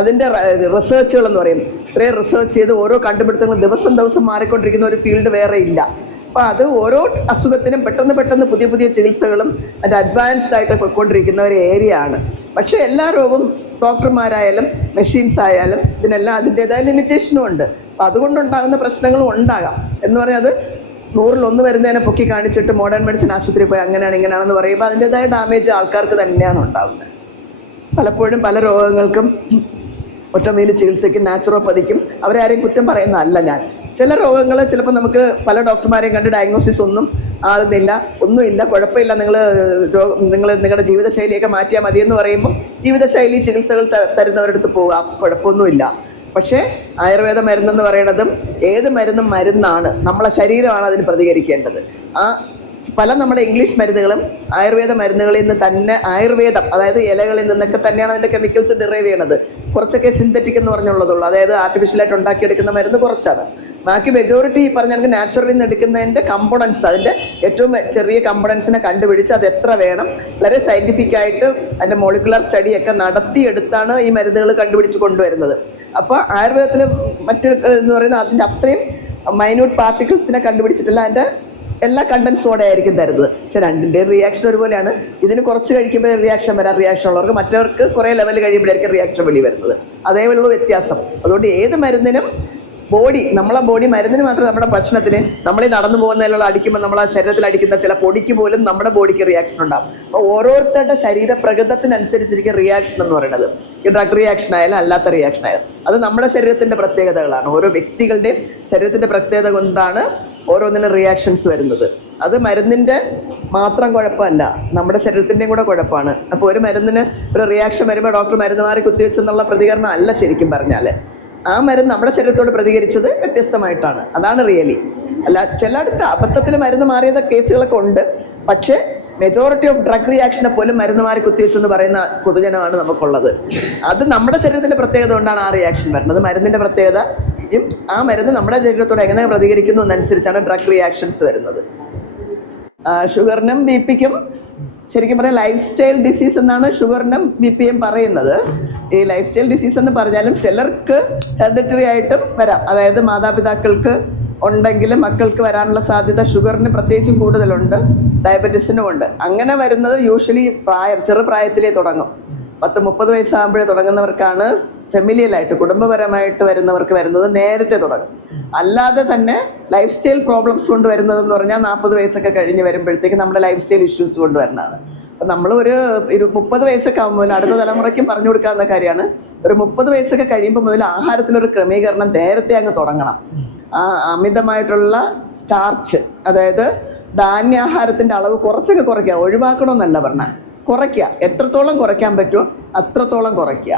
അതിൻ്റെ റിസർച്ചുകളെന്ന് പറയും, ഇത്രയും റിസർച്ച് ചെയ്ത് ഓരോ കണ്ടുപിടുത്തങ്ങളും ദിവസം മാറിക്കൊണ്ടിരിക്കുന്ന ഒരു ഫീൽഡ് വേറെ ഇല്ല. അപ്പോൾ അത് ഓരോ അസുഖത്തിനും പെട്ടെന്ന് പുതിയ ചികിത്സകളും അതിൻ്റെ അഡ്വാൻസ്ഡ് ആയിട്ട് പോയിക്കൊണ്ടിരിക്കുന്ന ഒരു ഏരിയ ആണ്. പക്ഷേ എല്ലാ രോഗവും ഡോക്ടർമാരായാലും മെഷീൻസ് ആയാലും ഇതിനെല്ലാം അതിൻ്റേതായ ലിമിറ്റേഷനും ഉണ്ട്. അപ്പം അതുകൊണ്ടുണ്ടാകുന്ന പ്രശ്നങ്ങളും ഉണ്ടാകാം. എന്ന് പറഞ്ഞാൽ അത് 100-1 വരുന്നതിനെ പൊക്കി കാണിച്ചിട്ട് മോഡേൺ മെഡിസിൻ ആശുപത്രിയിൽ പോയി അങ്ങനെയാണ് ഇങ്ങനെയാണെന്ന് പറയുമ്പോൾ അതിൻ്റേതായ ഡാമേജ് ആൾക്കാർക്ക് തന്നെയാണ് ഉണ്ടാകുന്നത്. പലപ്പോഴും പല രോഗങ്ങൾക്കും ഒറ്റമൂലി ചികിത്സയ്ക്കും നാച്ചുറോപ്പതിക്കും അവരെ ആരെയും കുറ്റം പറയുന്നതല്ല ഞാൻ. ചില രോഗങ്ങൾ ചിലപ്പോൾ നമുക്ക് പല ഡോക്ടർമാരെയും കണ്ട് ഡയഗ്നോസിസ് ആകുന്നില്ല, ഒന്നുമില്ല, കുഴപ്പമില്ല, നിങ്ങൾ നിങ്ങളുടെ ജീവിതശൈലിയൊക്കെ മാറ്റിയാൽ മതിയെന്ന് പറയുമ്പോൾ ജീവിതശൈലി ചികിത്സകൾ തരുന്നവരടുത്ത് പോകാം, കുഴപ്പമൊന്നുമില്ല. പക്ഷേ ആയുർവേദ മരുന്നെന്ന് പറയുന്നതും ഏത് മരുന്നും മരുന്നാണ്, നമ്മളെ ശരീരമാണ് അതിന് പ്രതികരിക്കേണ്ടത്. പല നമ്മുടെ ഇംഗ്ലീഷ് മരുന്നുകളും ആയുർവേദ മരുന്നുകളിൽ നിന്ന് തന്നെ, ആയുർവേദം അതായത് ഇലകളിൽ നിന്നൊക്കെ തന്നെയാണ് അതിൻ്റെ കെമിക്കൽസ് ഡിറൈവ് ചെയ്യണത്. കുറച്ചൊക്കെ സിന്തറ്റിക് എന്ന് പറഞ്ഞുള്ളതുള്ളൂ, അതായത് ആർട്ടിഫിഷ്യലായിട്ട് ഉണ്ടാക്കിയെടുക്കുന്ന മരുന്ന് കുറച്ചാണ്. ബാക്കി മെജോറിറ്റി ഈ പറഞ്ഞ നമുക്ക് നാച്ചുറലിൽ നിന്ന് എടുക്കുന്നതിൻ്റെ കമ്പോണൻസ്, അതിൻ്റെ ഏറ്റവും ചെറിയ കമ്പോണൻസിനെ കണ്ടുപിടിച്ച് അത് എത്ര വേണം വളരെ സയൻറ്റിഫിക്കായിട്ട് അതിൻ്റെ മോളിക്കുലർ സ്റ്റഡിയൊക്കെ നടത്തിയെടുത്താണ് ഈ മരുന്നുകൾ കണ്ടുപിടിച്ച് കൊണ്ടുവരുന്നത്. അപ്പോൾ ആയുർവേദത്തിൽ മറ്റ് എന്ന് പറയുന്നത് അതിൻ്റെ അത്രയും മൈന്യൂട്ട് പാർട്ടിക്കിൾസിനെ കണ്ടുപിടിച്ചിട്ടില്ല, അതിൻ്റെ എല്ലാ കണ്ടൻസോടെ ആയിരിക്കും തരുന്നത്. പക്ഷെ രണ്ടിൻ്റെയും റിയാക്ഷൻ ഒരുപോലെയാണ്. ഇതിന് കുറച്ച് കഴിക്കുമ്പോൾ റിയാക്ഷൻ വരാം, റിയാക്ഷൻ ഉള്ളവർക്ക്, മറ്റവർക്ക് കുറേ ലെവൽ കഴിയുമ്പോഴായിരിക്കും റിയാക്ഷൻ വെളി വരുന്നത്. അതേപോലുള്ള വ്യത്യാസം. അതുകൊണ്ട് ഏത് മരുന്നിനും നമ്മളെ ബോഡി മരുന്നിന് മാത്രമേ, നമ്മുടെ ഭക്ഷണത്തിന്, നമ്മളീ നടന്നു പോകുന്നതിലുള്ള അടിക്കുമ്പോൾ നമ്മളെ ശരീരത്തിൽ അടിക്കുന്ന ചില പൊടിക്ക് പോലും നമ്മുടെ ബോഡിക്ക് റിയാക്ഷൻ ഉണ്ടാകും. അപ്പോൾ ഓരോരുത്തരുടെ ശരീരപ്രകൃതത്തിനനുസരിച്ചിരിക്കും റിയാക്ഷൻ എന്ന് പറയുന്നത്. ഈ ഡ്രഗ് റിയാക്ഷൻ ആയാലും അല്ലാത്ത റിയാക്ഷൻ ആയാലും അത് നമ്മുടെ ശരീരത്തിൻ്റെ പ്രത്യേകതകളാണ്. ഓരോ വ്യക്തികളുടെയും ശരീരത്തിൻ്റെ പ്രത്യേകത കൊണ്ടാണ് ഓരോന്നിനും റിയാക്ഷൻസ് വരുന്നത്. അത് മരുന്നിൻ്റെ മാത്രം കുഴപ്പമല്ല, നമ്മുടെ ശരീരത്തിൻ്റെയും കൂടെ കുഴപ്പമാണ്. അപ്പോൾ ഒരു മരുന്നിന് ഒരു റിയാക്ഷൻ വരുമ്പോൾ ഡോക്ടർ മരുന്ന് മാറി കുത്തിവെച്ചെന്നുള്ള പ്രതികരണം അല്ല ശരിക്കും പറഞ്ഞാൽ. ആ മരുന്ന് നമ്മുടെ ശരീരത്തോട് പ്രതികരിച്ചത് വ്യത്യസ്തമായിട്ടാണ്, അതാണ് റിയലി. അല്ല ചിലയിടത്ത് അബദ്ധത്തിൽ മരുന്ന് മാറിയത് കേസുകളൊക്കെ ഉണ്ട്. പക്ഷേ മെജോറിറ്റി ഓഫ് ഡ്രഗ് റിയാക്ഷനെ പോലും മരുന്ന് മാറി കുത്തിവെച്ചെന്ന് പറയുന്ന പൊതുജനമാണ് നമുക്കുള്ളത്. അത് നമ്മുടെ ശരീരത്തിൻ്റെ പ്രത്യേകത കൊണ്ടാണ് ആ റിയാക്ഷൻ വരുന്നത്. മരുന്നിൻ്റെ പ്രത്യേകതയും ആ മരുന്ന് നമ്മുടെ ശരീരത്തോട് എങ്ങനെ പ്രതികരിക്കുന്നു എന്നനുസരിച്ചാണ് ഡ്രഗ് റിയാക്ഷൻസ് വരുന്നത്. ഷുഗറിനും ബി പിക്കും ശരിക്കും പറയാം ലൈഫ് സ്റ്റൈൽ ഡിസീസ് എന്നാണ് ഷുഗറിനും ബി പിയും പറയുന്നത്. ഈ ലൈഫ് സ്റ്റൈൽ ഡിസീസ് എന്ന് പറഞ്ഞാലും ചിലർക്ക് ഹെറിഡിറ്ററി ആയിട്ടും വരാം. അതായത് മാതാപിതാക്കൾക്ക് ഉണ്ടെങ്കിലും മക്കൾക്ക് വരാനുള്ള സാധ്യത ഷുഗറിന് പ്രത്യേകിച്ചും കൂടുതലുണ്ട്, ഡയബറ്റീസിനും ഉണ്ട്. അങ്ങനെ വരുന്നത് യൂഷ്വലി ചെറുപ്രായത്തിലേ തുടങ്ങും. 10-30 വയസ്സാകുമ്പോഴേ തുടങ്ങുന്നവർക്കാണ് ഫെമിലിയലായിട്ട് കുടുംബപരമായിട്ട് വരുന്നവർക്ക് വരുന്നത് നേരത്തെ തുടങ്ങും. അല്ലാതെ തന്നെ ലൈഫ് സ്റ്റൈൽ പ്രോബ്ലംസ് കൊണ്ട് വരുന്നതെന്ന് പറഞ്ഞാൽ 40 വയസ്സൊക്കെ കഴിഞ്ഞ് വരുമ്പോഴത്തേക്ക് നമ്മുടെ ലൈഫ് സ്റ്റൈൽ ഇഷ്യൂസ് കൊണ്ട് വരുന്നതാണ്. അപ്പം നമ്മൾ ഒരു 30 വയസ്സൊക്കെ ആകുമ്പോൾ അടുത്ത തലമുറയ്ക്കും പറഞ്ഞു കൊടുക്കാവുന്ന കാര്യമാണ്, ഒരു 30 വയസ്സൊക്കെ കഴിയുമ്പോൾ മുതൽ ആഹാരത്തിലൊരു ക്രമീകരണം നേരത്തെ അങ്ങ് തുടങ്ങണം. അമിതമായിട്ടുള്ള സ്റ്റാർച്ച്, അതായത് ധാന്യാഹാരത്തിൻ്റെ അളവ് കുറച്ചൊക്കെ കുറയ്ക്കുക, ഒഴിവാക്കണമെന്നല്ല പറഞ്ഞാൽ, കുറയ്ക്കുക. എത്രത്തോളം കുറയ്ക്കാൻ പറ്റുമോ അത്രത്തോളം കുറയ്ക്കുക.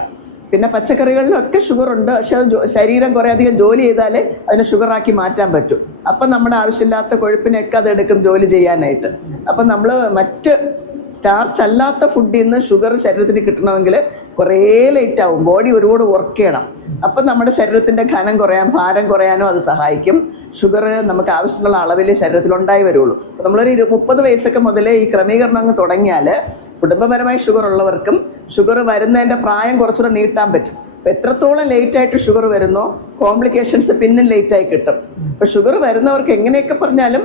പിന്നെ പച്ചക്കറികളിലൊക്കെ ഷുഗർ ഉണ്ട്, പക്ഷെ അത് ശരീരം കുറേ അധികം ജോലി ചെയ്താലേ അതിനെ ഷുഗറാക്കി മാറ്റാൻ പറ്റും. അപ്പം നമ്മുടെ ആവശ്യമില്ലാത്ത കൊഴുപ്പിനെയൊക്കെ അതെടുക്കും ജോലി ചെയ്യാനായിട്ട്. അപ്പം നമ്മൾ മറ്റ് സ്റ്റാർച്ച് അല്ലാത്ത ഫുഡിൽ നിന്ന് ഷുഗർ ശരീരത്തിന് കിട്ടണമെങ്കിൽ കുറേ ലേറ്റ് ആവും, ബോഡി ഒരുപാട് വർക്ക് ചെയ്യണം. അപ്പം നമ്മുടെ ശരീരത്തിൻ്റെ ഘനം കുറയാൻ, ഭാരം കുറയാനും അത് സഹായിക്കും. ഷുഗർ നമുക്ക് ആവശ്യമുള്ള അളവിൽ ശരീരത്തിൽ ഉണ്ടായി വരുള്ളൂ. അപ്പോൾ നമ്മളൊരു 30 വയസ്സൊക്കെ മുതലേ ഈ ക്രമീകരണം അങ്ങ് തുടങ്ങിയാൽ കുടുംബപരമായി ഷുഗർ ഉള്ളവർക്കും ഷുഗർ വരുന്നതിൻ്റെ പ്രായം കുറച്ചുകൂടെ നീട്ടാൻ പറ്റും. അപ്പോൾ എത്രത്തോളം ലേറ്റായിട്ട് ഷുഗർ വരുന്നോ കോംപ്ലിക്കേഷൻസ് പിന്നും ലേറ്റായി കിട്ടും. അപ്പോൾ ഷുഗർ വരുന്നവർക്ക് എങ്ങനെയൊക്കെ പറഞ്ഞാലും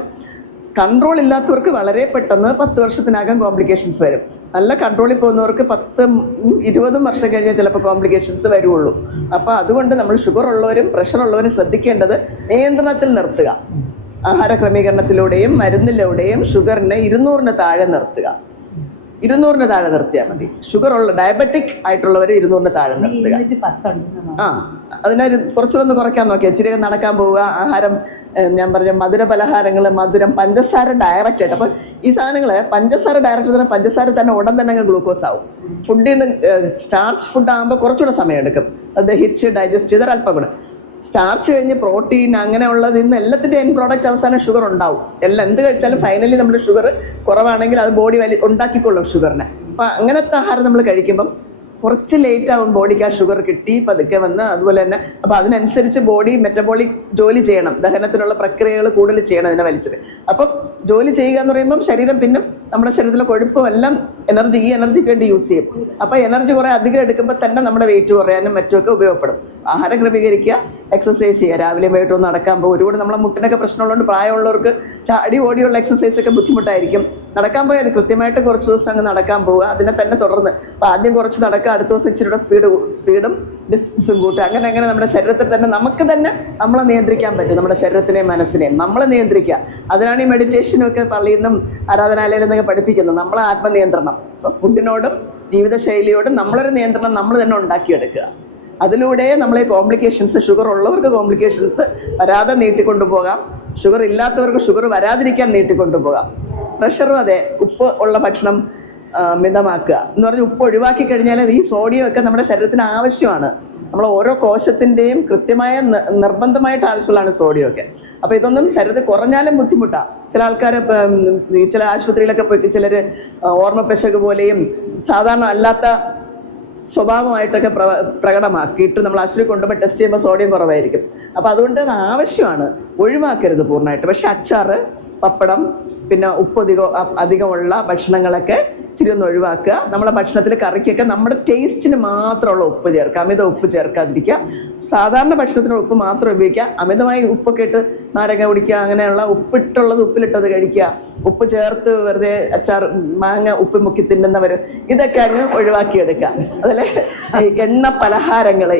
കൺട്രോൾ ഇല്ലാത്തവർക്ക് വളരെ പെട്ടെന്ന് 10 വർഷത്തിനകം കോംപ്ലിക്കേഷൻസ് വരും. നല്ല കൺട്രോളിൽ പോകുന്നവർക്ക് 10-20 വർഷം കഴിഞ്ഞാൽ ചിലപ്പോൾ കോംപ്ലിക്കേഷൻസ് വരുള്ളൂ. അപ്പോൾ അതുകൊണ്ട് നമ്മൾ ഷുഗർ ഉള്ളവരും പ്രഷർ ഉള്ളവരും ശ്രദ്ധിക്കേണ്ടത് നിയന്ത്രണത്തിൽ നിർത്തുക. ആഹാര ക്രമീകരണത്തിലൂടെയും മരുന്നിലൂടെയും ഷുഗറിനെ 200-ന് താഴെ നിർത്തുക. 200-ന് താഴെ നിർത്തിയാൽ മതി. ഷുഗർ ഉള്ള ഡയബറ്റിക് ആയിട്ടുള്ളവർ 200-ന് താഴെ നിർത്തുക. അതിനെ കുറച്ചുകൂടെ ഒന്ന് കുറയ്ക്കാൻ നോക്കിയാൽ ഇച്ചിരി നടക്കാൻ പോവുക. ആഹാരം ഞാൻ പറഞ്ഞ മധുര പലഹാരങ്ങൾ, മധുരം, പഞ്ചസാര ഡയറക്റ്റ് ആയിട്ട്. അപ്പം ഈ സാധനങ്ങൾ പഞ്ചസാര ഡയറക്റ്റ് തന്നെ പഞ്ചസാര തന്നെ ഉടൻ തന്നെ അങ്ങ് ഗ്ലൂക്കോസ് ആവും. ഫുഡിൽ നിന്ന് സ്റ്റാർച്ച് ഫുഡ് ആകുമ്പോൾ കുറച്ചുകൂടെ സമയം എടുക്കും അത് ദഹിച്ച് ഡൈജസ്റ്റ് ചെയ്താൽ അല്പം കൂടെ. സ്റ്റാർച്ച് കഴിഞ്ഞ് പ്രോട്ടീൻ അങ്ങനെയുള്ളത് ഇന്ന് എല്ലാത്തിൻ്റെ എൻ പ്രോഡക്റ്റ് അവസാനം ഷുഗർ ഉണ്ടാവും. എല്ലാം എന്ത് കഴിച്ചാലും ഫൈനലി നമ്മുടെ ഷുഗർ കുറവാണെങ്കിൽ അത് ബോഡി ഉണ്ടാക്കിക്കൊള്ളും ഷുഗറിനെ. അപ്പം അങ്ങനത്തെ ആഹാരം നമ്മൾ കഴിക്കുമ്പം കുറച്ച് ലേറ്റ് ആവും ബോഡിക്ക് ആ ഷുഗർ കിട്ടി പതുക്കെ വന്ന്. അതുപോലെ തന്നെ അപ്പോൾ അതിനനുസരിച്ച് ബോഡി മെറ്റബോളിക് ജോലി ചെയ്യണം, ദഹനത്തിനുള്ള പ്രക്രിയകൾ കൂടുതൽ ചെയ്യണം അതിനെ വലിച്ചിട്ട്. അപ്പം ജോലി ചെയ്യുക എന്ന് പറയുമ്പം ശരീരം പിന്നെ നമ്മുടെ ശരീരത്തിലെ കൊഴുപ്പും എല്ലാം ഈ എനർജിക്ക് വേണ്ടി യൂസ് ചെയ്യും. അപ്പോൾ എനർജി കുറേ അധികം എടുക്കുമ്പോൾ തന്നെ നമ്മുടെ വെയിറ്റ് കുറയാനും മറ്റുമൊക്കെ ഉപയോഗപ്പെടും. ആഹാരം ക്രമീകരിക്കുക, എക്സസൈസ് ചെയ്യുക. രാവിലെ വൈകിട്ട് ഒന്ന് നടക്കാൻ പോകും. ഒരുപാട് നമ്മളെ മുട്ടിനൊക്കെ പ്രശ്നമുള്ളതുകൊണ്ട് പ്രായമുള്ളവർക്ക് ചാടി ഓടിയുള്ള എക്സസൈസ് ഒക്കെ ബുദ്ധിമുട്ടായിരിക്കും. നടക്കാൻ പോയാൽ കൃത്യമായിട്ട് കുറച്ച് ദിവസം അങ്ങ് നടക്കാൻ പോവുക, അതിനെ തന്നെ തുടർന്ന്. അപ്പോൾ ആദ്യം കുറച്ച് നടക്കുക, അടുത്ത ദിവസം ഇച്ചിരിയുടെ സ്പീഡും ഡിസ്റ്റൻസും കൂട്ടുക. അങ്ങനെ അങ്ങനെ നമ്മുടെ ശരീരത്തിൽ തന്നെ നമുക്ക് തന്നെ നമ്മളെ നിയന്ത്രിക്കാൻ പറ്റും. നമ്മുടെ ശരീരത്തിനെയും മനസ്സിനെയും നമ്മളെ നിയന്ത്രിക്കുക. അതിനാണ് ഈ മെഡിറ്റേഷനും ഒക്കെ പള്ളിയിൽ നിന്നും ആരാധനാലയിൽ നിന്നൊക്കെ പഠിപ്പിക്കുന്നത്. നമ്മളെ ആത്മനിയന്ത്രണം. അപ്പോൾ ഫുഡിനോടും ജീവിതശൈലിയോടും നമ്മളൊരു നിയന്ത്രണം നമ്മൾ തന്നെ ഉണ്ടാക്കിയെടുക്കുക. അതിലൂടെ നമ്മളെ കോംപ്ലിക്കേഷൻസ്, ഷുഗർ ഉള്ളവർക്ക് കോംപ്ലിക്കേഷൻസ് വരാതെ നീട്ടിക്കൊണ്ടുപോകാം, ഷുഗർ ഇല്ലാത്തവർക്ക് ഷുഗർ വരാതിരിക്കാൻ നീട്ടിക്കൊണ്ടുപോകാം. പ്രഷറും അതെ, ഉപ്പ് ഉള്ള ഭക്ഷണം മിതമാക്കുക എന്ന് പറഞ്ഞാൽ ഉപ്പ് ഒഴിവാക്കി കഴിഞ്ഞാൽ ഈ സോഡിയം ഒക്കെ നമ്മുടെ ശരീരത്തിന് ആവശ്യമാണ്. നമ്മൾ ഓരോ കോശത്തിൻ്റെയും കൃത്യമായ നിർബന്ധമായിട്ട് ആവശ്യമുള്ളതാണ് സോഡിയം ഒക്കെ. അപ്പോൾ ഇതൊന്നും ശരീരത്തിൽ കുറഞ്ഞാലും ബുദ്ധിമുട്ടാണ്. ചില ആൾക്കാർ ചില ആശുപത്രിയിലൊക്കെ പോയി ചിലർ ഓർമ്മപ്പശക് പോലെയും സാധാരണ അല്ലാത്ത സ്വഭാവമായിട്ടൊക്കെ പ്രകടമാക്കിയിട്ട് നമ്മൾ ആശുപത്രി കൊണ്ടുപോയി ടെസ്റ്റ് ചെയ്യുമ്പോൾ സോഡിയം കുറവായിരിക്കും. അപ്പോൾ അതുകൊണ്ട് അത് ആവശ്യമാണ്, ഒഴിവാക്കരുത് പൂർണ്ണമായിട്ട്. പക്ഷെ അച്ചാറ്, പപ്പടം, പിന്നെ ഉപ്പ് അധികമുള്ള ഭക്ഷണങ്ങളൊക്കെ ഇച്ചിരി ഒന്ന് ഒഴിവാക്കുക. നമ്മളെ ഭക്ഷണത്തിൽ കറിക്കൊക്കെ നമ്മുടെ ടേസ്റ്റിന് മാത്രമുള്ള ഉപ്പ് ചേർക്കുക, അമിത ഉപ്പ് ചേർക്കാതിരിക്കുക. സാധാരണ ഭക്ഷണത്തിന് ഉപ്പ് മാത്രം ഉപയോഗിക്കുക. അമിതമായി ഉപ്പൊക്കെ ഇട്ട് നാരങ്ങ കുടിക്കുക, അങ്ങനെയുള്ള ഉപ്പിട്ടുള്ളത് ഉപ്പിലിട്ടത് കഴിക്കുക. ഉപ്പ് ചേർത്ത് വെറുതെ അച്ചാർ, മാങ്ങ ഉപ്പ് മുക്കി തിന്നുന്നവർ, ഇതൊക്കെ അങ്ങ് ഒഴിവാക്കിയെടുക്കുക. അതുപോലെ എണ്ണ പലഹാരങ്ങൾ,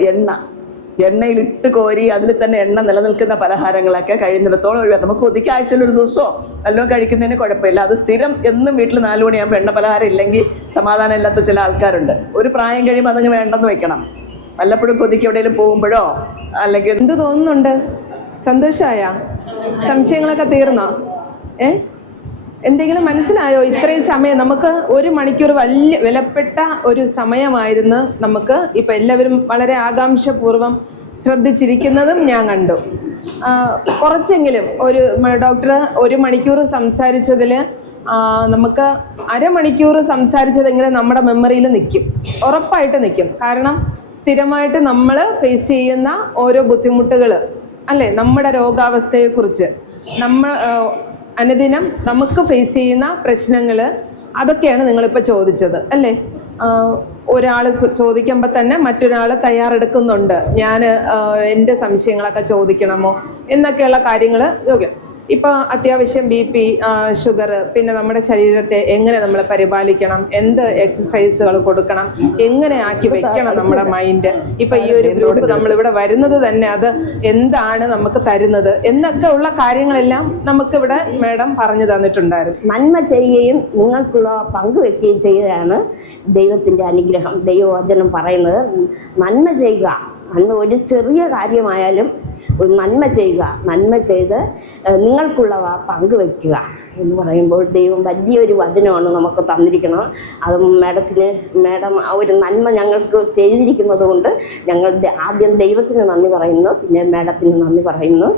എണ്ണയിലിട്ട് കോരി അതിൽ തന്നെ എണ്ണ നിലനിൽക്കുന്ന പലഹാരങ്ങളൊക്കെ കഴിയുന്നിടത്തോളം ഒഴിവാക്കുക. നമുക്ക് ഒതുക്കി ആഴ്ചയിലൊരു ദിവസമോ എല്ലാം കഴിക്കുന്നതിന് കുഴപ്പമില്ല. അത് സ്ഥിരം എന്നും വീട്ടിൽ 4 മണിയാകുമ്പോൾ എണ്ണ പലഹാരം ഇല്ലെങ്കിൽ സമാധാനം ഇല്ലാത്ത ചില ആൾക്കാരുണ്ട്. ഒരു പ്രായം കഴിയുമ്പോൾ അതങ്ങ് വേണ്ടെന്ന് വെക്കണം. വല്ലപ്പോഴും കൊതിക്ക് എവിടെയെങ്കിലും പോകുമ്പോഴോ അല്ലെങ്കിൽ. എന്ത് തോന്നുന്നുണ്ട്? സന്തോഷമായ? സംശയങ്ങളൊക്കെ തീർന്നോ? എന്തെങ്കിലും മനസ്സിലായോ? ഇത്രയും സമയം നമുക്ക് 1 മണിക്കൂർ വലിയ വിലപ്പെട്ട ഒരു സമയമായിരുന്നു. നമുക്ക് ഇപ്പം എല്ലാവരും വളരെ ആകാംക്ഷപൂർവ്വം ശ്രദ്ധിച്ചിരിക്കുന്നതും ഞാൻ കണ്ടു. കുറച്ചെങ്കിലും ഡോക്ടർ 1 മണിക്കൂർ സംസാരിച്ചതിൽ നമുക്ക് അരമണിക്കൂർ സംസാരിച്ചതെങ്കിലും നമ്മുടെ മെമ്മറിയിൽ നിൽക്കും, ഉറപ്പായിട്ട് നിൽക്കും. കാരണം സ്ഥിരമായിട്ട് നമ്മൾ ഫേസ് ചെയ്യുന്ന ഓരോ ബുദ്ധിമുട്ടുകൾ അല്ലേ, നമ്മുടെ രോഗാവസ്ഥയെക്കുറിച്ച്, അനുദിനം നമുക്ക് ഫേസ് ചെയ്യുന്ന പ്രശ്നങ്ങൾ, അതൊക്കെയാണ് നിങ്ങളിപ്പോൾ ചോദിച്ചത് അല്ലേ. ഒരാൾ ചോദിക്കുമ്പോൾ തന്നെ മറ്റൊരാൾ തയ്യാറെടുക്കുന്നുണ്ട്, ഞാൻ എൻ്റെ സംശയങ്ങളൊക്കെ ചോദിക്കണമോ എന്നൊക്കെയുള്ള കാര്യങ്ങൾ. ഓക്കെ, ഇപ്പോൾ അത്യാവശ്യം BP, ഷുഗർ, പിന്നെ നമ്മുടെ ശരീരത്തെ എങ്ങനെ നമ്മൾ പരിപാലിക്കണം, എന്ത് എക്സസൈസുകൾ കൊടുക്കണം, എങ്ങനെ ആക്കി വെക്കണം നമ്മുടെ മൈൻഡ്. ഇപ്പം ഈ ഒരു ഗ്രൂപ്പ് നമ്മളിവിടെ വരുന്നത് തന്നെ അത് എന്താണ് നമുക്ക് തരുന്നത് എന്നൊക്കെ ഉള്ള കാര്യങ്ങളെല്ലാം നമുക്കിവിടെ മാഡം പറഞ്ഞു തന്നിട്ടുണ്ടായിരുന്നു. നന്മ ചെയ്യുകയും നിങ്ങൾക്കുള്ള പങ്കുവെക്കുകയും ചെയ്യുകയാണ് ദൈവത്തിൻ്റെ അനുഗ്രഹം. ദൈവവചനം പറയുന്നത് നന്മ ചെയ്യുക. അന്ന് ഒരു ചെറിയ കാര്യമായാലും ഒരു നന്മ ചെയ്യുക, നന്മ ചെയ്ത് നിങ്ങൾക്കുള്ളവ പങ്കുവയ്ക്കുക എന്ന് പറയുമ്പോൾ ദൈവം വലിയൊരു വചനമാണ് നമുക്ക് തന്നിരിക്കുന്നത്. അത് മാഡം ആ ഒരു നന്മ ഞങ്ങൾക്ക് ചെയ്തിരിക്കുന്നത് കൊണ്ട് ഞങ്ങൾ ആദ്യം ദൈവത്തിന് നന്ദി പറയുന്നു, പിന്നെ മാഡത്തിന് നന്ദി പറയുന്നു.